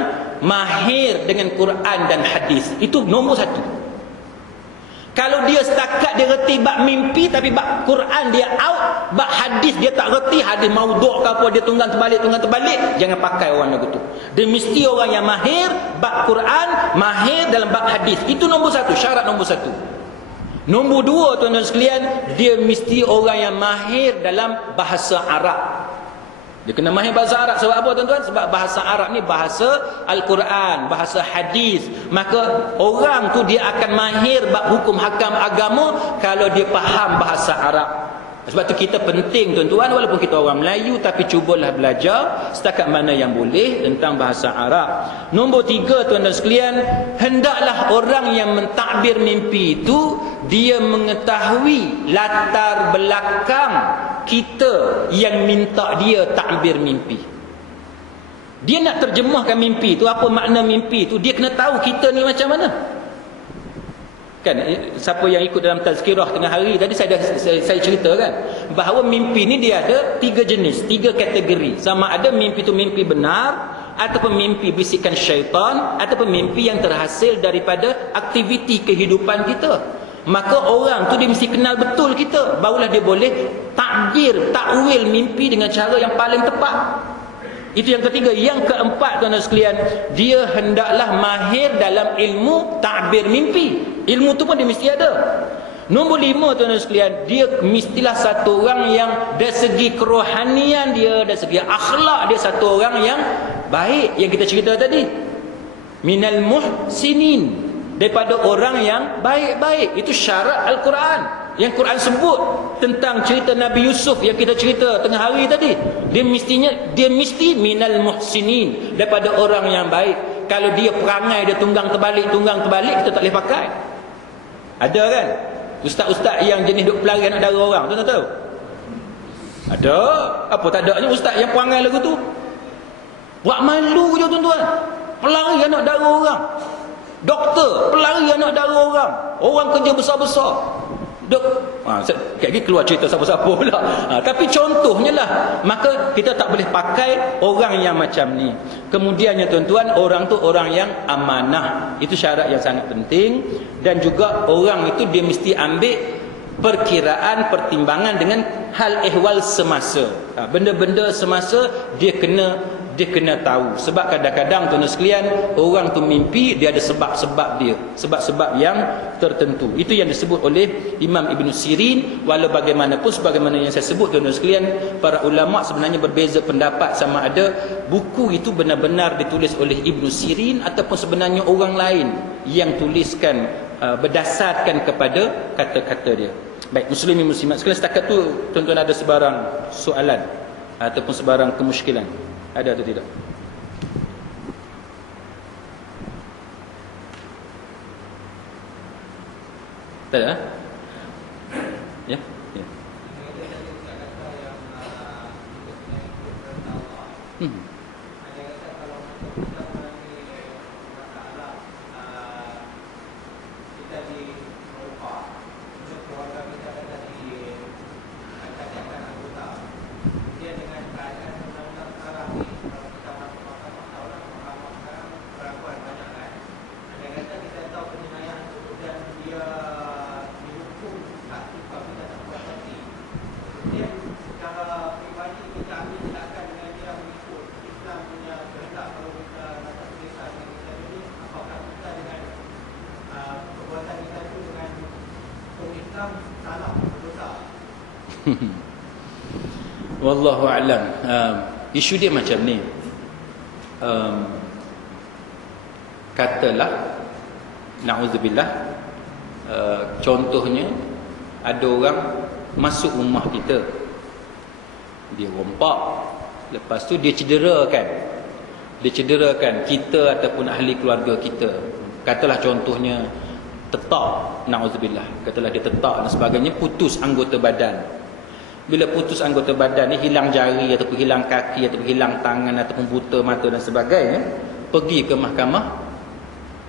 mahir dengan Quran dan hadis. Itu nombor satu. Kalau dia setakat dia reti bab mimpi tapi bab Quran dia out, bab hadis dia tak reti, hadis maudhu' ke apa dia tunggang terbalik, jangan pakai orang lagu tu. Dia mesti orang yang mahir bab Quran, mahir dalam bab hadis. Itu nombor satu, syarat nombor satu. Nombor dua tuan-tuan sekalian, dia mesti orang yang mahir dalam bahasa Arab. Dia kena mahir bahasa Arab. Sebab apa tuan-tuan? Sebab bahasa Arab ni bahasa Al-Quran, bahasa hadis. Maka orang tu dia akan mahir bab hukum hakam agama kalau dia faham bahasa Arab. Sebab tu kita penting tuan-tuan, walaupun kita orang Melayu, tapi cubalah belajar setakat mana yang boleh tentang bahasa Arab. Nombor tiga tuan-tuan sekalian, hendaklah orang yang mentadbir mimpi itu dia mengetahui latar belakang kita yang minta dia takbir mimpi. Dia nak terjemahkan mimpi itu, apa makna mimpi itu, dia kena tahu kita ni macam mana. Kan, siapa yang ikut dalam tazkirah tengah hari tadi saya cerita kan, bahawa mimpi ni dia ada 3 jenis, 3 kategori. Sama ada mimpi itu mimpi benar, ataupun mimpi bisikan syaitan, ataupun mimpi yang terhasil daripada aktiviti kehidupan kita. Maka orang tu dia mesti kenal betul kita, barulah dia boleh takdir, takwil mimpi dengan cara yang paling tepat. Itu yang ketiga. Yang keempat tuan-tuan sekalian, dia hendaklah mahir dalam ilmu takbir mimpi. Ilmu tu pun dia mesti ada. Nombor 5 tuan-tuan sekalian, dia mestilah satu orang yang dari segi kerohanian dia, dari segi akhlak dia satu orang yang baik, yang kita cerita tadi. Minal muhsinin, daripada orang yang baik-baik. Itu syarat Al-Quran. Yang Quran sebut tentang cerita Nabi Yusuf yang kita cerita tengah hari tadi. Dia mesti minal muhsinin, daripada orang yang baik. Kalau dia perangai dia tunggang terbalik, kita tak boleh pakai. Ada kan? Ustaz-ustaz yang jenis duk pelari anak dara orang, tuan-tuan tahu? Ada. Apa tak adanya ustaz yang perangai lagu tu? Buat malu je tuan-tuan. Pelari anak dara orang. Doktor, pelari anak dara orang. Orang kerja besar-besar. Sekejap lagi keluar cerita siapa-siapa pula. Tapi contohnya lah. Maka kita tak boleh pakai orang yang macam ni. Kemudiannya tuan-tuan, orang tu orang yang amanah. Itu syarat yang sangat penting. Dan juga orang itu dia mesti ambil perkiraan, pertimbangan dengan hal ehwal semasa. Benda-benda semasa dia kena tahu. Sebab kadang-kadang tuan-tuan sekalian, orang tu mimpi dia ada sebab-sebab dia, sebab-sebab yang tertentu. Itu yang disebut oleh Imam Ibn Sirin. Walau bagaimanapun, sebagaimana yang saya sebut tuan-tuan sekalian, para ulama sebenarnya berbeza pendapat sama ada buku itu benar-benar ditulis oleh Ibn Sirin ataupun sebenarnya orang lain yang tuliskan berdasarkan kepada kata-kata dia. Baik, muslimin muslimat sekalian, setakat tu tuan-tuan ada sebarang soalan ataupun sebarang kemusykilan? Ada atau tidak? Tak ada? Ya? Ya. Wallahu a'lam. Isu dia macam ni. Katalah na'udzubillah, contohnya ada orang masuk rumah kita, dia rompak, lepas tu dia cederakan kita ataupun ahli keluarga kita. Katalah contohnya tetak, na'udzubillah, katalah dia tetak dan sebagainya, putus anggota badan. Bila putus anggota badan ni, hilang jari ataupun hilang kaki ataupun hilang tangan ataupun buta mata dan sebagainya, pergi ke mahkamah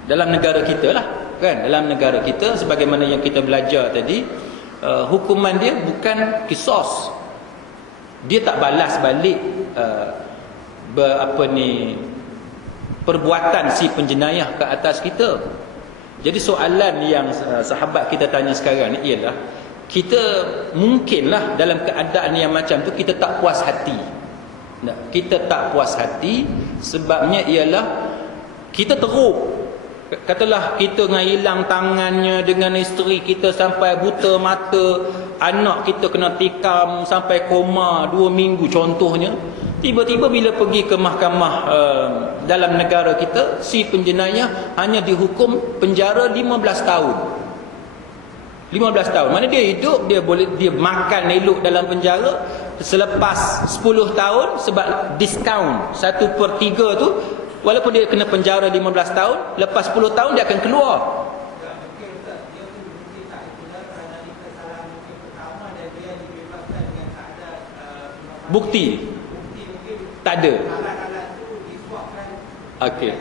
dalam negara kita lah, kan? Dalam negara kita, sebagaimana yang kita belajar tadi, hukuman dia bukan kisos. Dia tak balas balik perbuatan si penjenayah ke atas kita. Jadi soalan yang sahabat kita tanya sekarang ni ialah, kita mungkinlah dalam keadaan yang macam tu kita tak puas hati. Kita tak puas hati sebabnya ialah kita teruk. Katalah kita dengan hilang tangannya, dengan isteri kita sampai buta mata, anak kita kena tikam sampai koma 2 minggu contohnya. Tiba-tiba bila pergi ke mahkamah dalam negara kita, si penjenayah hanya dihukum penjara 15 tahun. 15 tahun. Mana dia hidup, dia makan elok dalam penjara. Selepas 10 tahun, sebab diskaun 1/3 tu, walaupun dia kena penjara 15 tahun, lepas 10 tahun dia akan keluar. Bukti tak ada. Okey.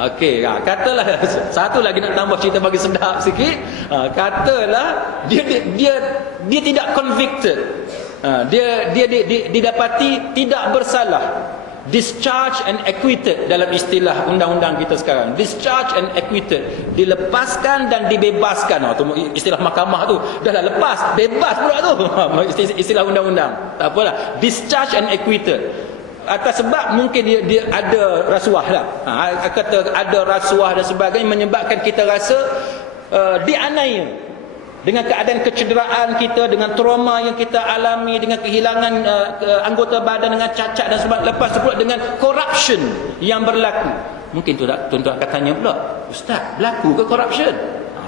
Okey, katalah satu lagi nak tambah cerita bagi sedap sikit. Katalah dia tidak convicted. Dia didapati tidak bersalah. Discharged and acquitted dalam istilah undang-undang kita sekarang. Discharged and acquitted, dilepaskan dan dibebaskan. Tu istilah mahkamah tu. Dah lah lepas, bebas pula tu. Istilah undang-undang. Tak apalah. Discharged and acquitted. Atas sebab mungkin dia ada rasuah lah. Kata ada rasuah dan sebagainya, menyebabkan kita rasa dianiaya. Dengan keadaan kecederaan kita, dengan trauma yang kita alami, dengan kehilangan anggota badan, dengan cacat dan sebagainya. Lepas pula dengan corruption yang berlaku. Mungkin tuan-tuan akan tanya pula, Ustaz, berlaku ke corruption?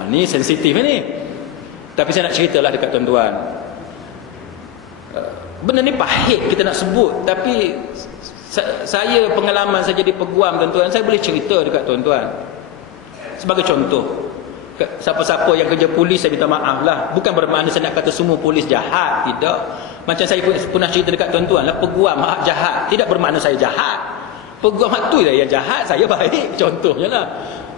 Ni sensitif ni. Tapi saya nak ceritalah dekat tuan-tuan. Benda ni pahit kita nak sebut, tapi saya pengalaman saya jadi peguam tuan-tuan, saya boleh cerita dekat tuan-tuan. Sebagai contoh, siapa-siapa yang kerja polis, saya minta maaf lah. Bukan bermakna saya nak kata semua polis jahat, tidak. Macam saya pernah cerita dekat tuan-tuan lah, peguam hak jahat tidak bermakna saya jahat. Peguam hak tu lah yang jahat, saya baik. Contohnya lah.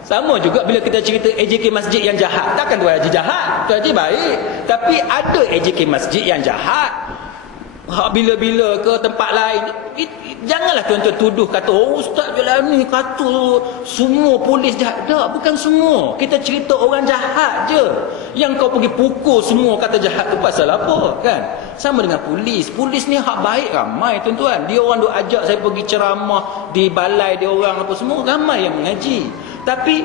Sama juga bila kita cerita AJK masjid yang jahat, takkan Tuan Haji jahat, Tuan Haji baik. Tapi ada AJK masjid yang jahat. Bila-bila ke tempat lain, janganlah tuan-tuan tuduh kata, oh Ustaz Jalani kata semua polis jahat. Tak, bukan semua. Kita cerita orang jahat je. Yang kau pergi pukul semua kata jahat tu pasal apa, kan? Sama dengan polis. Polis ni hak baik ramai tuan-tuan. Dia orang duk ajak saya pergi ceramah di balai dia orang apa semua, ramai yang mengaji. Tapi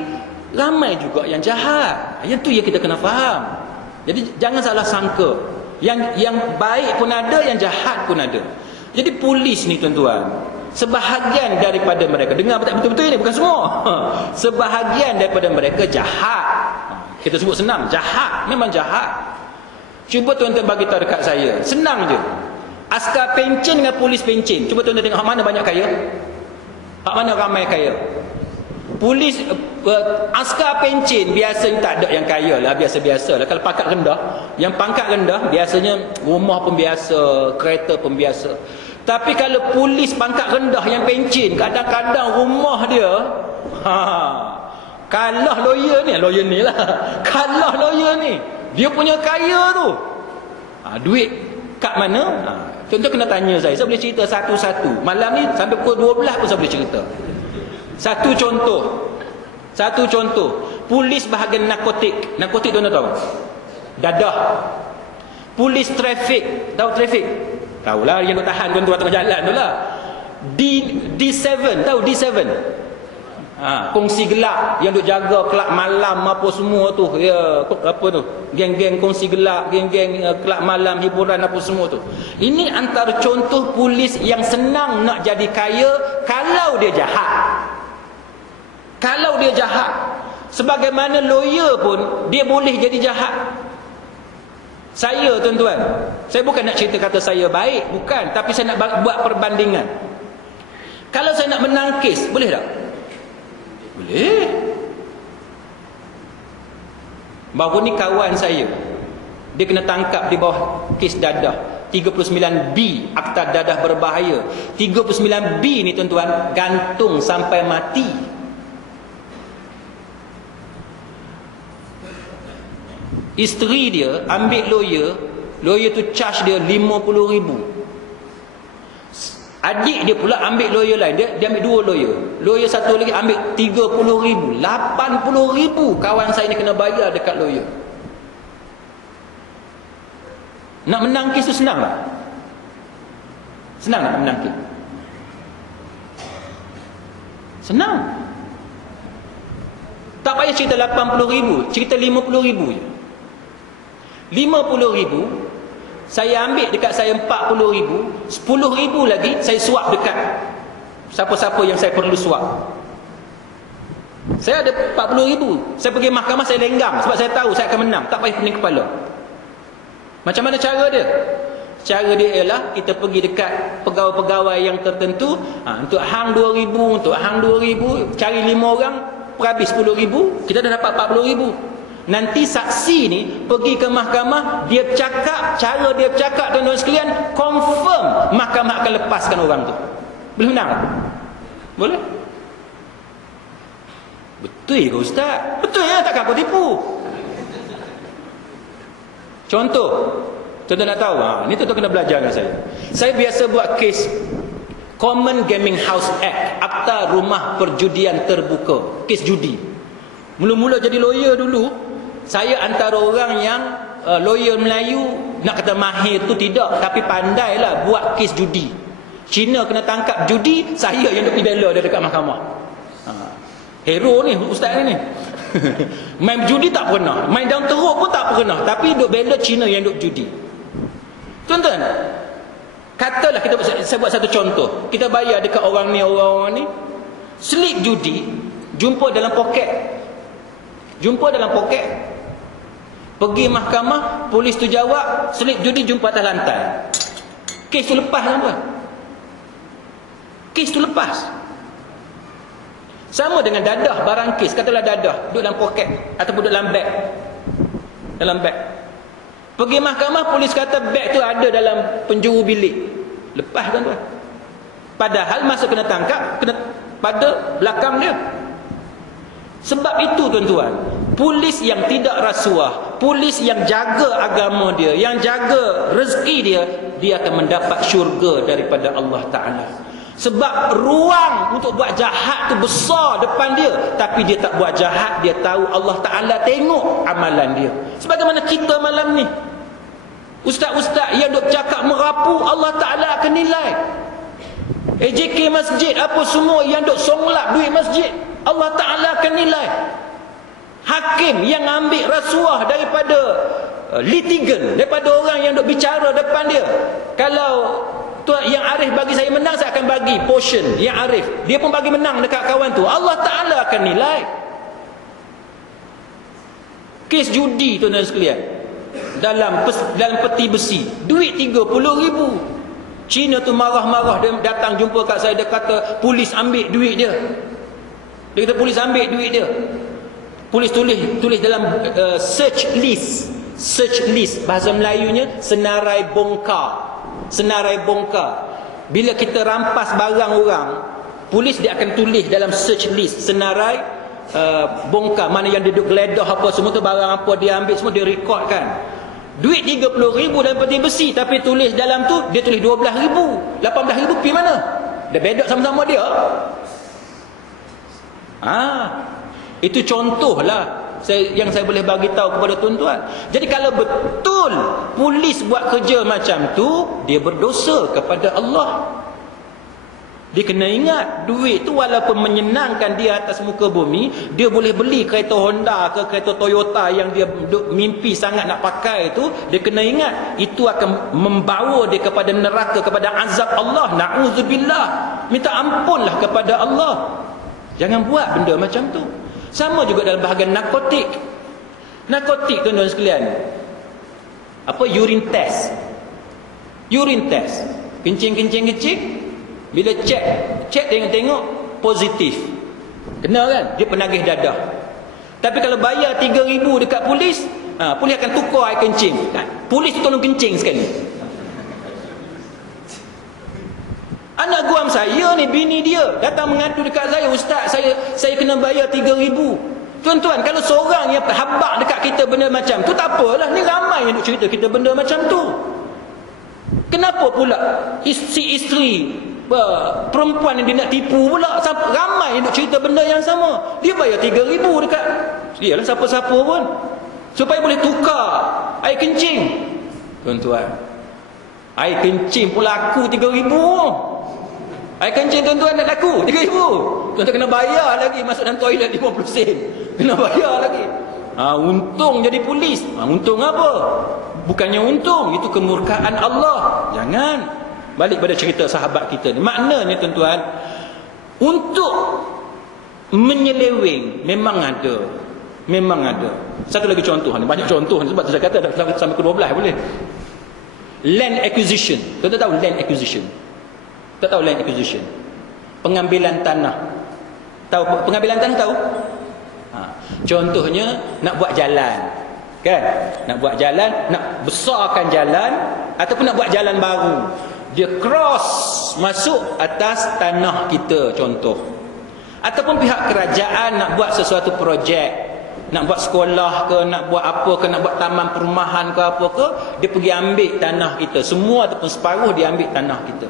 ramai juga yang jahat. Yang tu yang kita kena faham. Jadi jangan salah sangka. Yang baik pun ada, yang jahat pun ada. Jadi polis ni tuan-tuan, sebahagian daripada mereka, dengar betul-betul ini, bukan semua. Sebahagian daripada mereka jahat. Kita sebut senang, jahat, memang jahat. Cuba tuan-tuan bagi tahu dekat saya, senang je. Askar pencen dengan polis pencen, cuba tuan-tuan tengok hak mana banyak kaya, hak mana ramai kaya. Polis askar pencen biasanya tak ada yang kaya lah, biasa-biasa lah. Kalau pangkat rendah, yang pangkat rendah biasanya rumah pun biasa, kereta pun biasa. Tapi kalau polis pangkat rendah yang pencen, kadang-kadang rumah dia kalah lawyer ni lah. Kalah lawyer ni, dia punya kaya tu. Duit kat mana? Tuan-tuan kena tanya saya boleh cerita satu-satu. Malam ni sampai pukul 12 pun saya boleh cerita. Satu contoh, polis bahagian narkotik. Narkotik tuan-tuan tahu? Dadah. Polis trafik, tahu trafik? Tahulah, yang nak tahan tuan-tuan tengah jalan tu lah. D7, tahu D7? Kongsi gelap yang duk jaga kelab malam apa semua tu, ya, apa tu, geng-geng kongsi gelap, geng-geng kelab malam, hiburan apa semua tu. Ini antara contoh polis yang senang nak jadi kaya kalau dia jahat. Kalau dia jahat, sebagaimana lawyer pun dia boleh jadi jahat. Saya tuan-tuan, saya bukan nak cerita kata saya baik, bukan, tapi saya nak buat perbandingan. Kalau saya nak menang kes, boleh tak? Boleh. Baru ni kawan saya, dia kena tangkap di bawah kes dadah 39B, Akta Dadah Berbahaya. 39B ni tuan-tuan, gantung sampai mati. Isteri dia ambil lawyer tu charge dia 50,000. Adik dia pula ambil lawyer lain, dia ambil 2 lawyer satu lagi ambil 30,000. 80,000 kawan saya ni kena bayar dekat lawyer. Nak menang kes tu senang tak? Senang nak menang kes? Senang. Tak payah cerita 80,000, cerita 50,000 je. 50,000 saya ambil dekat saya 40,000, 10,000 lagi saya suap dekat siapa-siapa yang saya perlu suap. Saya ada 40,000, saya pergi mahkamah, saya lenggang sebab saya tahu saya akan menang, tak payah pening kepala. Macam mana cara dia? Cara dia ialah kita pergi dekat pegawai-pegawai yang tertentu, untuk hang 2,000, untuk hang 2,000, cari 5 orang, perhabis 10,000, kita dah dapat 40,000. Nanti saksi ni pergi ke mahkamah, dia bercakap, cara dia bercakap tuan-tuan sekalian, confirm mahkamah akan lepaskan orang tu. Boleh menang? Boleh? Betul ke Ustaz? Betul ya, takkan aku tipu. Contoh, tuan-tuan nak tahu, ni tuan-tuan kena belajar dengan saya. Saya biasa buat kes Common Gaming House Act, Akta Rumah Perjudian Terbuka, kes judi. Mula-mula jadi lawyer dulu, saya antara orang yang lawyer Melayu, nak kata mahir tu tidak, tapi pandailah buat kes judi. Cina kena tangkap judi, saya yang duk bela dia dekat mahkamah. Hero ni ustaz ni. Main judi tak pernah, main daun teruk pun tak pernah, tapi duk bela Cina yang duk judi. Tuan-tuan, katalah saya buat satu contoh, kita bayar dekat orang ni, slip judi jumpa dalam poket. Pergi mahkamah, polis tu jawab, slip judi jumpa atas lantai. Kes tu lepas tuan-tuan. Kes tu lepas. Sama dengan dadah, barang kes, katalah dadah duduk dalam poket ataupun duduk dalam beg. Dalam beg. Pergi mahkamah, polis kata beg tu ada dalam penjuru bilik. Lepas tuan-tuan. Padahal masa kena tangkap, kena pada belakang dia. Sebab itu tuan-tuan, polis yang tidak rasuah, polis yang jaga agama dia, yang jaga rezeki dia, dia akan mendapat syurga daripada Allah Ta'ala. Sebab ruang untuk buat jahat tu besar depan dia, tapi dia tak buat jahat, dia tahu Allah Ta'ala tengok amalan dia. Sebagaimana kita malam ni, ustaz-ustaz yang duk cakap merapu, Allah Ta'ala akan nilai. AJK masjid, apa semua yang duk songlap duit masjid, Allah Ta'ala akan nilai. Hakim yang ambil rasuah daripada litigan, daripada orang yang duk bicara depan dia, kalau tuan yang Arif bagi saya menang, saya akan bagi portion yang Arif, dia pun bagi menang dekat kawan tu, Allah Ta'ala akan nilai. Kes judi tuan-tuan sekalian, dalam peti besi, duit 30,000. Cina tu marah-marah, dia datang jumpa kat saya, dia kata polis ambil duit dia. Dia kata polis ambil duit dia. Polis tulis dalam search list, bahasa Melayunya senarai bongkar. Senarai bongkar. Bila kita rampas barang orang, polis dia akan tulis dalam search list senarai bongkar, mana yang dia duduk geledah apa semua tu, barang apa dia ambil semua dia rekodkan. Duit 30,000 dalam peti besi, tapi tulis dalam tu dia tulis 12,000, 18,000 pergi mana? Dia bedok sama-sama dia. Itu contohlah yang saya boleh bagi tahu kepada tuan-tuan. Jadi kalau betul polis buat kerja macam tu, dia berdosa kepada Allah. Dia kena ingat, duit tu walaupun menyenangkan dia atas muka bumi, dia boleh beli kereta Honda ke kereta Toyota yang dia mimpi sangat nak pakai tu, dia kena ingat itu akan membawa dia kepada neraka, kepada azab Allah. Na'udzubillah. Minta ampunlah kepada Allah. Jangan buat benda macam tu. Sama juga dalam bahagian narkotik. Narkotik tuan-tuan sekalian, apa, urine test. Urine test, kencing, bila cek tengok positif, kena kan, dia penagih dadah. Tapi kalau bayar 3,000 dekat polis, polis akan tukar air kencing. Polis tu tolong kencing sekali. Anak guam saya ni, bini dia datang mengadu dekat saya, "Ustaz, saya kena bayar 3,000. Tuan-tuan, kalau seorang yang habaq dekat kita benda macam tu, tak apalah. Ni ramai yang duk cerita kita benda macam tu. Kenapa pula si isteri perempuan yang dia nak tipu pula, ramai yang duk cerita benda yang sama. Dia bayar 3,000 dekat, iyalah siapa-siapa pun, supaya boleh tukar air kencing. Tuan-tuan, air kencing pun laku 3,000. Air kencing tuan-tuan nak laku 3,000. Tuan-tuan kena bayar lagi, masuk dalam toilet 50 sen. Kena bayar lagi. Untung jadi polis. Untung apa? Bukannya untung, itu kemurkaan Allah. Jangan. Balik pada cerita sahabat kita ni. Maknanya tuan-tuan, untuk menyeleweng memang ada. Memang ada. Satu lagi contoh ni, banyak contoh ni, sebab tu saya kata sampai ke 12 boleh. Land acquisition. Tuan-tuan tahu land acquisition? Tak tahu land acquisition? Pengambilan tanah. Tahu pengambilan tanah, tahu? Contohnya nak buat jalan, kan? Nak buat jalan, nak besarkan jalan, ataupun nak buat jalan baru. Dia cross masuk atas tanah kita, contoh. Ataupun pihak kerajaan nak buat sesuatu projek, nak buat sekolah ke, nak buat apa ke, nak buat taman perumahan ke apa ke, dia pergi ambil tanah kita. Semua ataupun separuh dia ambil tanah kita.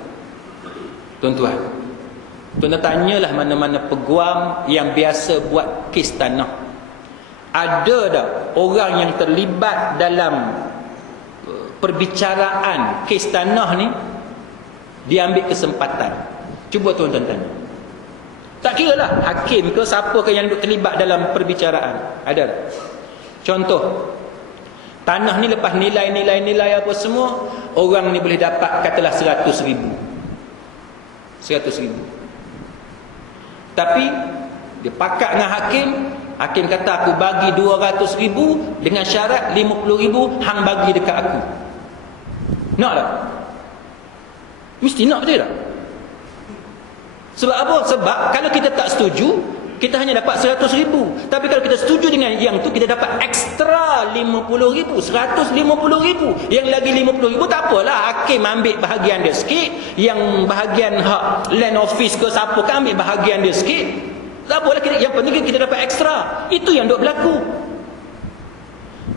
Tuan-tuan, tuan-tuan tanyalah mana-mana peguam yang biasa buat kes tanah. Ada tak orang yang terlibat dalam perbicaraan kes tanah ni, dia ambil kesempatan? Cuba tuan-tuan tanya. Tak kira lah hakim ke siapa ke yang terlibat dalam perbicaraan. Ada tak? Contoh, tanah ni lepas nilai apa semua, orang ni boleh dapat katalah 100,000. 100,000. Tapi dia pakat dengan hakim. Hakim kata aku bagi 200,000 dengan syarat 50,000 hang bagi dekat aku. Nak tak? Mesti nak, betul tak? Sebab apa? Sebab kalau kita tak setuju, kita hanya dapat 100,000. Tapi kalau kita setuju dengan yang tu, kita dapat ekstra 50,000, 150,000. Yang lagi 50,000 tak apalah, hakim ambil bahagian dia sikit, yang bahagian hak land office ke siapa kan ambil bahagian dia sikit. Tak apalah, yang penting kita dapat ekstra. Itu yang duk berlaku.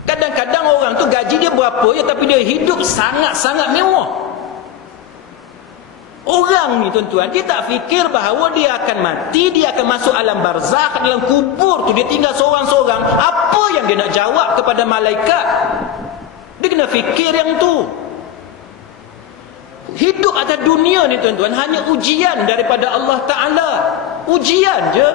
Kadang-kadang orang tu gaji dia berapa ya, tapi dia hidup sangat-sangat mewah. Orang ni tuan-tuan, dia tak fikir bahawa dia akan mati, dia akan masuk alam barzakh, dalam kubur tu dia tinggal seorang-seorang. Apa yang dia nak jawab kepada malaikat? Dia kena fikir yang tu. Hidup atas dunia ni tuan-tuan hanya ujian daripada Allah Ta'ala. Ujian je.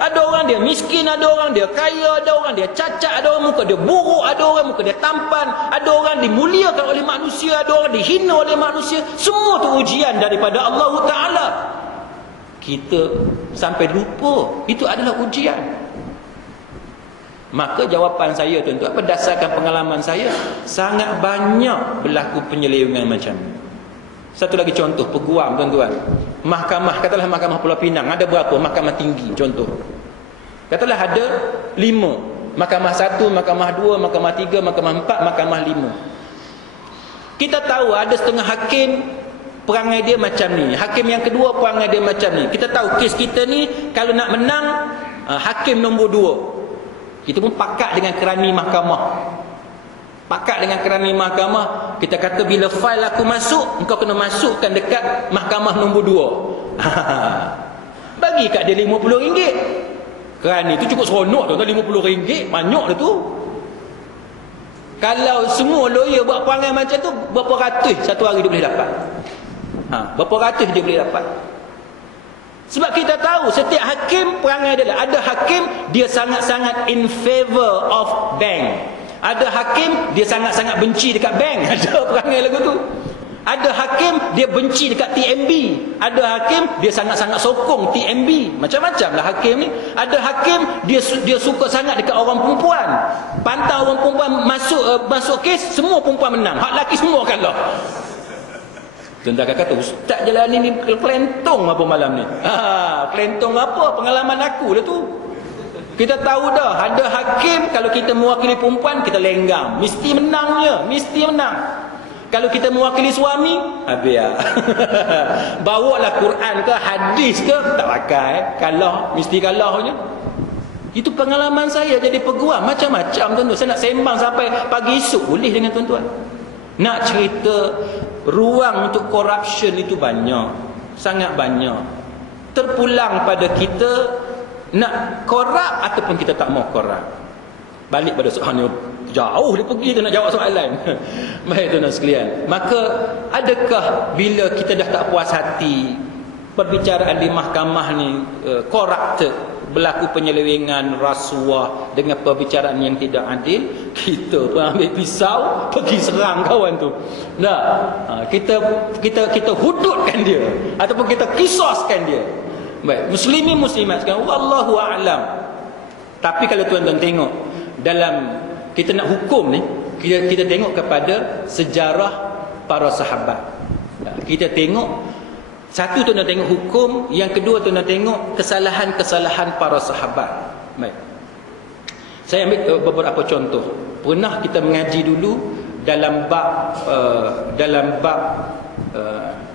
Ada orang dia miskin, ada orang dia kaya, ada orang dia cacat, ada orang muka dia buruk, ada orang muka dia tampan, ada orang dimuliakan oleh manusia, ada orang dihina oleh manusia. Semua tu ujian daripada Allah Ta'ala. Kita sampai lupa itu adalah ujian. Maka jawapan saya tuan-tuan, berdasarkan pengalaman saya, sangat banyak berlaku penyelewengan macam ni. Satu lagi contoh, peguam tuan-tuan. Mahkamah, katalah Mahkamah Pulau Pinang, ada berapa mahkamah tinggi contoh? Katalah ada 5. Mahkamah 1, Mahkamah 2, Mahkamah 3, Mahkamah 4, Mahkamah 5. Kita tahu ada setengah hakim perangai dia macam ni. Hakim yang kedua perangai dia macam ni. Kita tahu kes kita ni kalau nak menang, hakim nombor 2. Kita pun pakat dengan kerani mahkamah. Pakat dengan kerani mahkamah. Kita kata bila fail aku masuk, engkau kena masukkan dekat mahkamah nombor 2. Bagi kat dia RM50. Kerani tu cukup seronok tu, RM50 banyak dah tu. Kalau semua lawyer buat perangai macam tu, berapa ratus satu hari dia boleh dapat? Berapa ratus dia boleh dapat? Sebab kita tahu setiap hakim perangai dia. Ada hakim dia sangat-sangat in favor of bank. Ada hakim dia sangat-sangat benci dekat bank. Ada perangai lagu tu. Ada hakim dia benci dekat TMB. Ada hakim dia sangat-sangat sokong TMB. Macam-macam lah hakim ni. Ada hakim dia suka sangat dekat orang perempuan. Pantang orang perempuan masuk kes, semua perempuan menang. Hak lelaki semua kalah. Tuan-tuan kata, ustaz Jalani ni kelentong apa malam ni? Kelentong apa? Pengalaman aku lah tu. Kita tahu dah, ada hakim kalau kita mewakili perempuan, kita lenggang. Mesti menangnya, mesti menang. Kalau kita mewakili suami, habis ya. Bawalah Quran ke hadis ke, tak pakai. Kalah, mesti kalahnya. Itu pengalaman saya jadi peguam. Macam-macam tuan-tuan. Saya nak sembang sampai pagi esok boleh dengan tuan-tuan. Nak cerita, ruang untuk corruption itu banyak. Sangat banyak. Terpulang pada kita nak korup ataupun kita tak mau korup. Balik pada soalan ni, jauh dia pergi tu nak jawab soalan. Baik tuan-tuan sekalian, maka adakah bila kita dah tak puas hati perbicaraan di mahkamah ni corrupted, berlaku penyelewengan, rasuah dengan perbicaraan yang tidak adil, kita pun ambil pisau pergi serang kawan tu. Kita hududkan dia ataupun kita kisoskan dia. Baik, muslimin muslimat sekarang, wallahu a'lam. Tapi kalau tuan-tuan tengok dalam kita nak hukum ni, kita tengok kepada sejarah para sahabat. Kita tengok satu, tuan-tuan tengok hukum, yang kedua tuan-tuan tengok kesalahan-kesalahan para sahabat. Baik. Saya ambil beberapa contoh. Pernah kita mengaji dulu dalam bab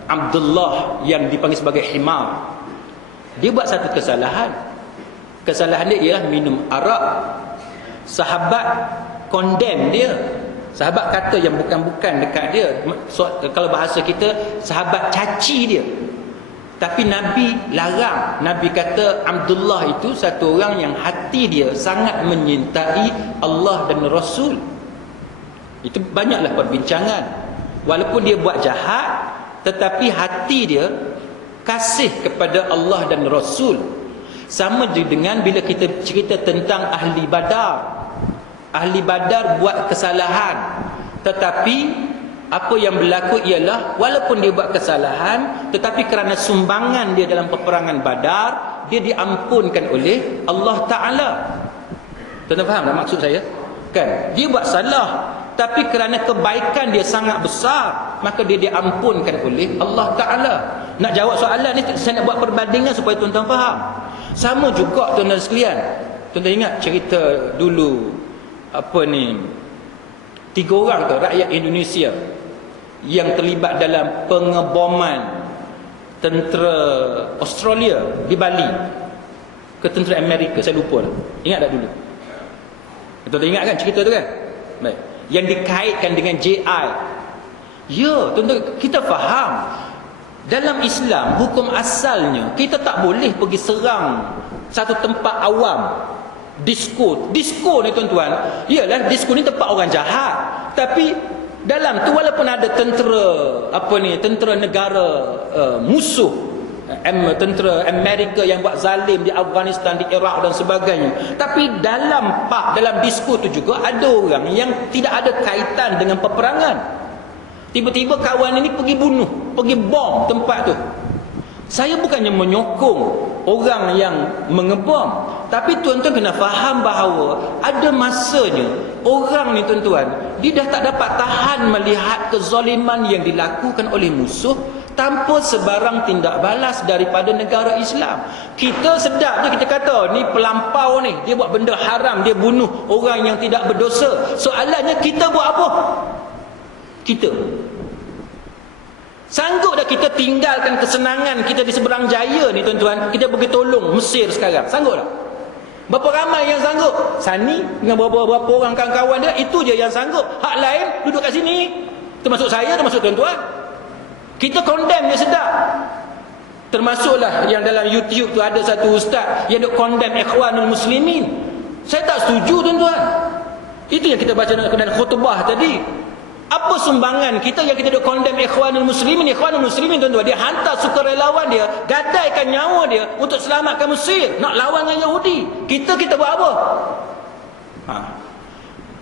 Abdullah yang dipanggil sebagai Himar. Dia buat satu kesalahan. Kesalahan dia ialah minum arak. Sahabat condemn dia. Sahabat kata yang bukan-bukan dekat dia. Kalau bahasa kita, sahabat caci dia. Tapi Nabi larang. Nabi kata Abdullah itu satu orang yang hati dia sangat menyintai Allah dan Rasul. Itu banyaklah perbincangan. Walaupun dia buat jahat, tetapi hati dia kasih kepada Allah dan Rasul. Sama dengan bila kita cerita tentang Ahli Badar. Ahli Badar buat kesalahan, tetapi apa yang berlaku ialah walaupun dia buat kesalahan, tetapi kerana sumbangan dia dalam peperangan Badar, dia diampunkan oleh Allah Ta'ala. Tuan-tuan faham tak maksud saya? Kan? Dia buat salah, tapi kerana kebaikan dia sangat besar, maka dia diampunkan oleh Allah Ta'ala. Nak jawab soalan ni, saya nak buat perbandingan supaya tuan-tuan faham. Sama juga tuan-tuan sekalian. Tuan-tuan ingat cerita dulu, apa ni, 3 orang tu rakyat Indonesia yang terlibat dalam pengeboman tentera Australia di Bali ke tentera Amerika, saya lupa lah. Ingat tak dulu? Tuan-tuan ingat kan cerita tu kan? Baik. Yang dikaitkan dengan JI. Ya, tuan-tuan, kita faham dalam Islam hukum asalnya kita tak boleh pergi serang satu tempat awam. Disko ni tuan-tuan, iyalah disko ni tempat orang jahat, tapi dalam tu walaupun ada tentera negara musuh, tentera Amerika yang buat zalim di Afghanistan, di Iraq dan sebagainya, tapi dalam disko tu juga ada orang yang tidak ada kaitan dengan peperangan. Tiba-tiba kawan ini pergi bunuh, pergi bom tempat tu. Saya bukannya menyokong orang yang mengebom, tapi tuan-tuan kena faham bahawa ada masanya orang ni tuan-tuan, dia dah tak dapat tahan melihat kezaliman yang dilakukan oleh musuh tanpa sebarang tindak balas daripada negara Islam. Kita sedap je kita kata ni pelampau ni, dia buat benda haram, dia bunuh orang yang tidak berdosa. Soalannya kita buat apa? Kita sanggup dah kita tinggalkan kesenangan kita di seberang jaya ni tuan-tuan, kita pergi tolong Mesir sekarang? Sanggup tak? Berapa ramai yang sanggup? Sani dengan berapa orang kawan-kawan dia, itu je yang sanggup. Hak lain duduk kat sini, termasuk saya, termasuk tuan-tuan. Kita condemn dia sedap. Termasuklah yang dalam YouTube tu ada satu ustaz yang duk condemn Ikhwanul Muslimin. Saya tak setuju tuan-tuan. Itu yang kita baca dalam khutbah tadi. Apa sumbangan kita yang kita duk condemn Ikhwanul Muslimin? Ikhwanul Muslimin tuan-tuan, dia hantar sukarelawan dia, gadaikan nyawa dia untuk selamatkan Mesir, nak lawan dengan Yahudi. Kita buat apa?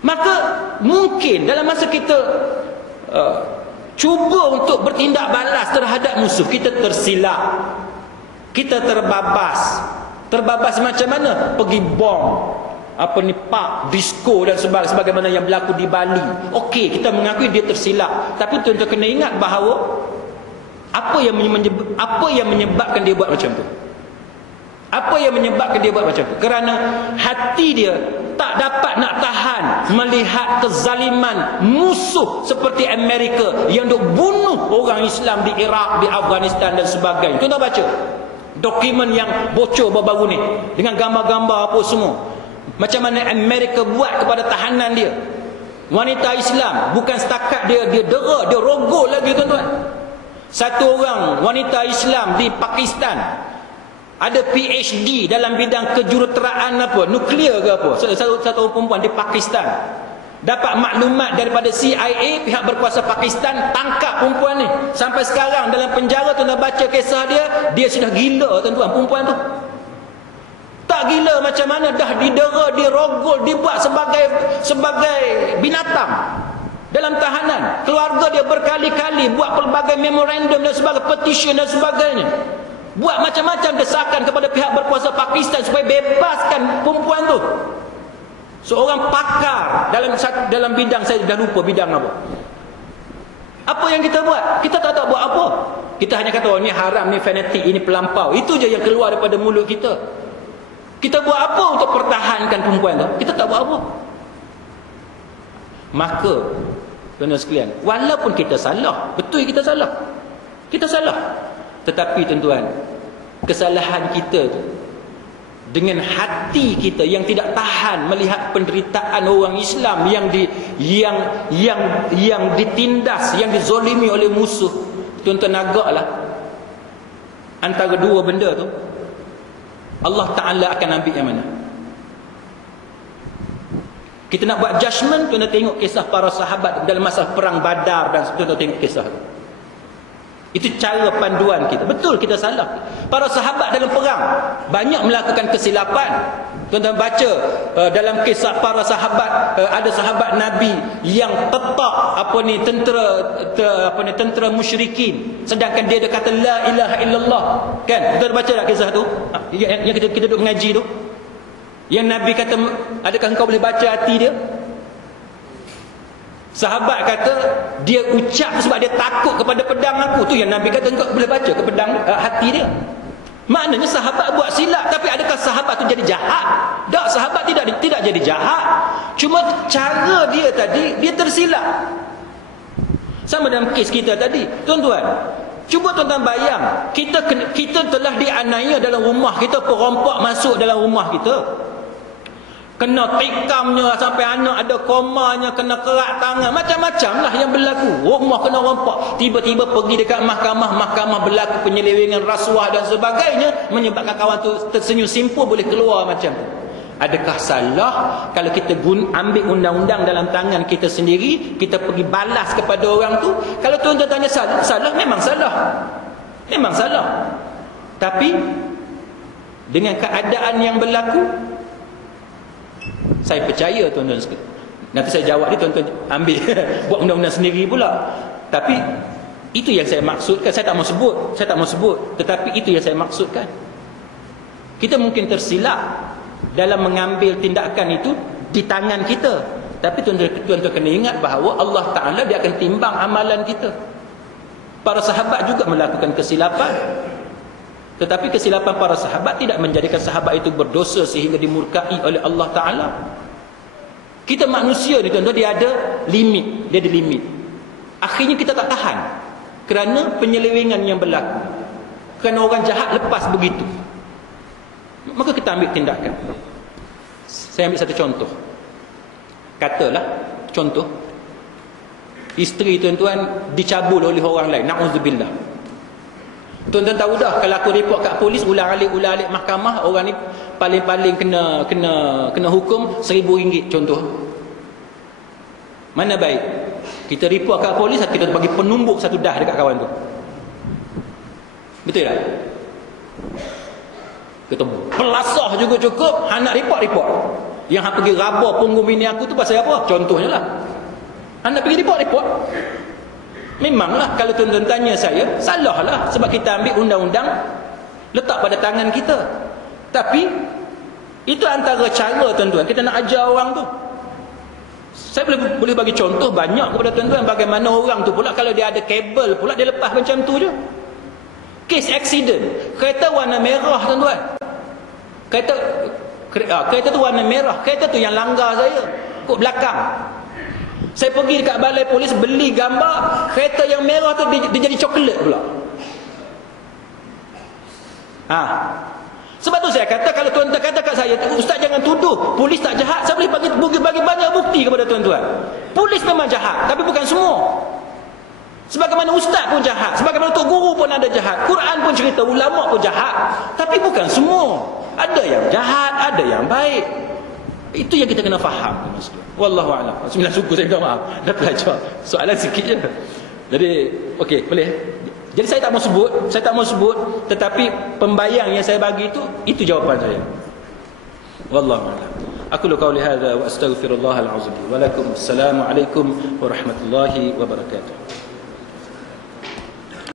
Maka mungkin dalam masa kita cuba untuk bertindak balas terhadap musuh, kita tersilap, kita terbabas. Terbabas macam mana? Pergi bom park, disco dan sebagaimana yang berlaku di Bali. Okey, kita mengakui dia tersilap, tapi tuan-tuan kena ingat bahawa apa yang menyebabkan dia buat macam tu? Apa yang menyebabkan dia buat macam tu? Kerana hati dia tak dapat nak tahan melihat kezaliman musuh seperti Amerika yang duk bunuh orang Islam di Iraq, di Afghanistan dan sebagainya. Tuan-tuan baca dokumen yang bocor baru-baru ni dengan gambar-gambar apa semua. Macam mana Amerika buat kepada tahanan dia. Wanita Islam bukan setakat dia dera, dia rogol lagi tuan-tuan. Satu orang wanita Islam di Pakistan ada PhD dalam bidang kejuruteraan apa, nuklear ke apa. Satu orang perempuan di Pakistan dapat maklumat daripada CIA, pihak berkuasa Pakistan, tangkap perempuan ni. Sampai sekarang dalam penjara. Tuan-tuan baca kisah dia sudah gila tuan-tuan, perempuan tu. Tak gila macam mana, dah didera, dirogol, dibuat sebagai binatang dalam tahanan. Keluarga dia berkali-kali buat pelbagai memorandum dan sebagainya, petition dan sebagainya. Buat macam-macam desakan kepada pihak berkuasa Pakistan supaya bebaskan perempuan tu. Seorang pakar dalam bidang, saya dah lupa bidang apa. Apa yang kita buat? Kita tak buat apa. Kita hanya kata, oh ni haram, ni fanatik, ini pelampau. Itu je yang keluar daripada mulut kita. Kita buat apa untuk pertahankan perempuan tu? Kita tak buat apa. Maka tuan-tuan sekalian, walaupun kita salah, betul kita salah. Kita salah. Tetapi tuan-tuan, kesalahan kita tu dengan hati kita yang tidak tahan melihat penderitaan orang Islam yang ditindas, yang dizolimi oleh musuh. Tuan-tuan agaklah antara dua benda tu Allah Ta'ala akan ambil yang mana? Kita nak buat judgement, tuan-tuan tengok kisah para sahabat dalam masa perang Badar, dan tuan-tuan tengok kisah tu. Itu cara panduan kita. Betul kita salah. Para sahabat dalam perang banyak melakukan kesilapan. Tuan-tuan baca dalam kisah para sahabat, ada sahabat Nabi yang tetap tentera musyrikin, sedangkan dia kata la ilaha illallah. Kan? Tuan-tuan baca tak kisah tu? Yang kita duduk mengaji tu. Yang Nabi kata, adakah engkau boleh baca hati dia? Sahabat kata dia ucap sebab dia takut kepada pedang aku. Tu yang Nabi kata engkau boleh baca ke pedang hati dia. Maknanya sahabat buat silap. Tapi adakah sahabat tu jadi jahat? Tak, sahabat tidak jadi jahat. Cuma cara dia tadi, dia tersilap. Sama dalam kes kita tadi. Tuan-tuan, cuba tuan-tuan bayang, kita telah dianiaya dalam rumah kita, perompak masuk dalam rumah kita. Kena tikamnya sampai anak ada komanya, kena kerak tangan, macam-macam lah yang berlaku. Rumah kena rompak, tiba-tiba pergi dekat mahkamah berlaku penyelewengan, rasuah dan sebagainya, menyebabkan kawan tu tersenyum simpul boleh keluar macam tu. Adakah salah kalau kita ambil undang-undang dalam tangan kita sendiri, kita pergi balas kepada orang tu? Kalau tuan-tuan tanya salah, memang salah. Memang salah. Tapi dengan keadaan yang berlaku, saya percaya tuan-tuan sekalian. Nanti saya jawab ni, tuan-tuan ambil buat undang-undang sendiri pula. Tapi itu yang saya maksudkan. Saya tak mau sebut, tetapi itu yang saya maksudkan. Kita mungkin tersilap dalam mengambil tindakan itu di tangan kita. Tapi tuan-tuan kena ingat bahawa Allah Ta'ala dia akan timbang amalan kita. Para sahabat juga melakukan kesilapan. Tetapi kesilapan para sahabat tidak menjadikan sahabat itu berdosa sehingga dimurkai oleh Allah Ta'ala. Kita manusia ni tuan-tuan, dia ada limit. Dia ada limit. Akhirnya kita tak tahan kerana penyelewengan yang berlaku, kerana orang jahat lepas begitu. Maka kita ambil tindakan. Saya ambil satu contoh. Katalah contoh, isteri tuan-tuan dicabul oleh orang lain, na'udzubillah. Tuan-tuan tahu dah, kalau aku report kat polis, ulang-alik mahkamah, orang ni paling-paling kena hukum RM1,000 contoh. Mana baik? Kita report kat polis atau kita bagi penumbuk satu dah dekat kawan tu? Betul tak? Kita belasah juga cukup, anak report. Yang hang pergi raba punggung bini aku tu pasal apa? Contohnya lah. Anak pergi report. Memanglah kalau tuan-tuan tanya saya, salahlah sebab kita ambil undang-undang letak pada tangan kita. Tapi itu antara cara tuan-tuan kita nak ajar orang tu. Saya boleh bagi contoh banyak kepada tuan-tuan bagaimana orang tu pula kalau dia ada kabel pula dia lepas macam tu je. Kes accident, kereta warna merah tuan-tuan. Kereta tu warna merah. Kereta tu yang langgar saya. Kok belakang. Saya pergi dekat balai polis beli gambar. Kereta yang merah tu dia jadi coklat pula. Sebab tu saya kata, kalau tuan-tuan kata kat saya, ustaz jangan tuduh polis tak jahat, saya boleh bagi banyak bukti kepada tuan-tuan. Polis memang jahat, tapi bukan semua. Sebagaimana ustaz pun jahat, sebagaimana tok guru pun ada jahat, Quran pun cerita ulama pun jahat, tapi bukan semua. Ada yang jahat, ada yang baik. Itu yang kita kena faham. Wallahu a'lam. 9 suku saya minta maaf, dah belajar soalan sikit je. Jadi okey, boleh. Jadi saya tak mau sebut, tetapi pembayang yang saya bagi itu jawapan saya. Wallahu a'lam. Aku qauli hadza wa astaghfirullahal azim. Wa lakum assalamu alaikum warahmatullahi wabarakatuh.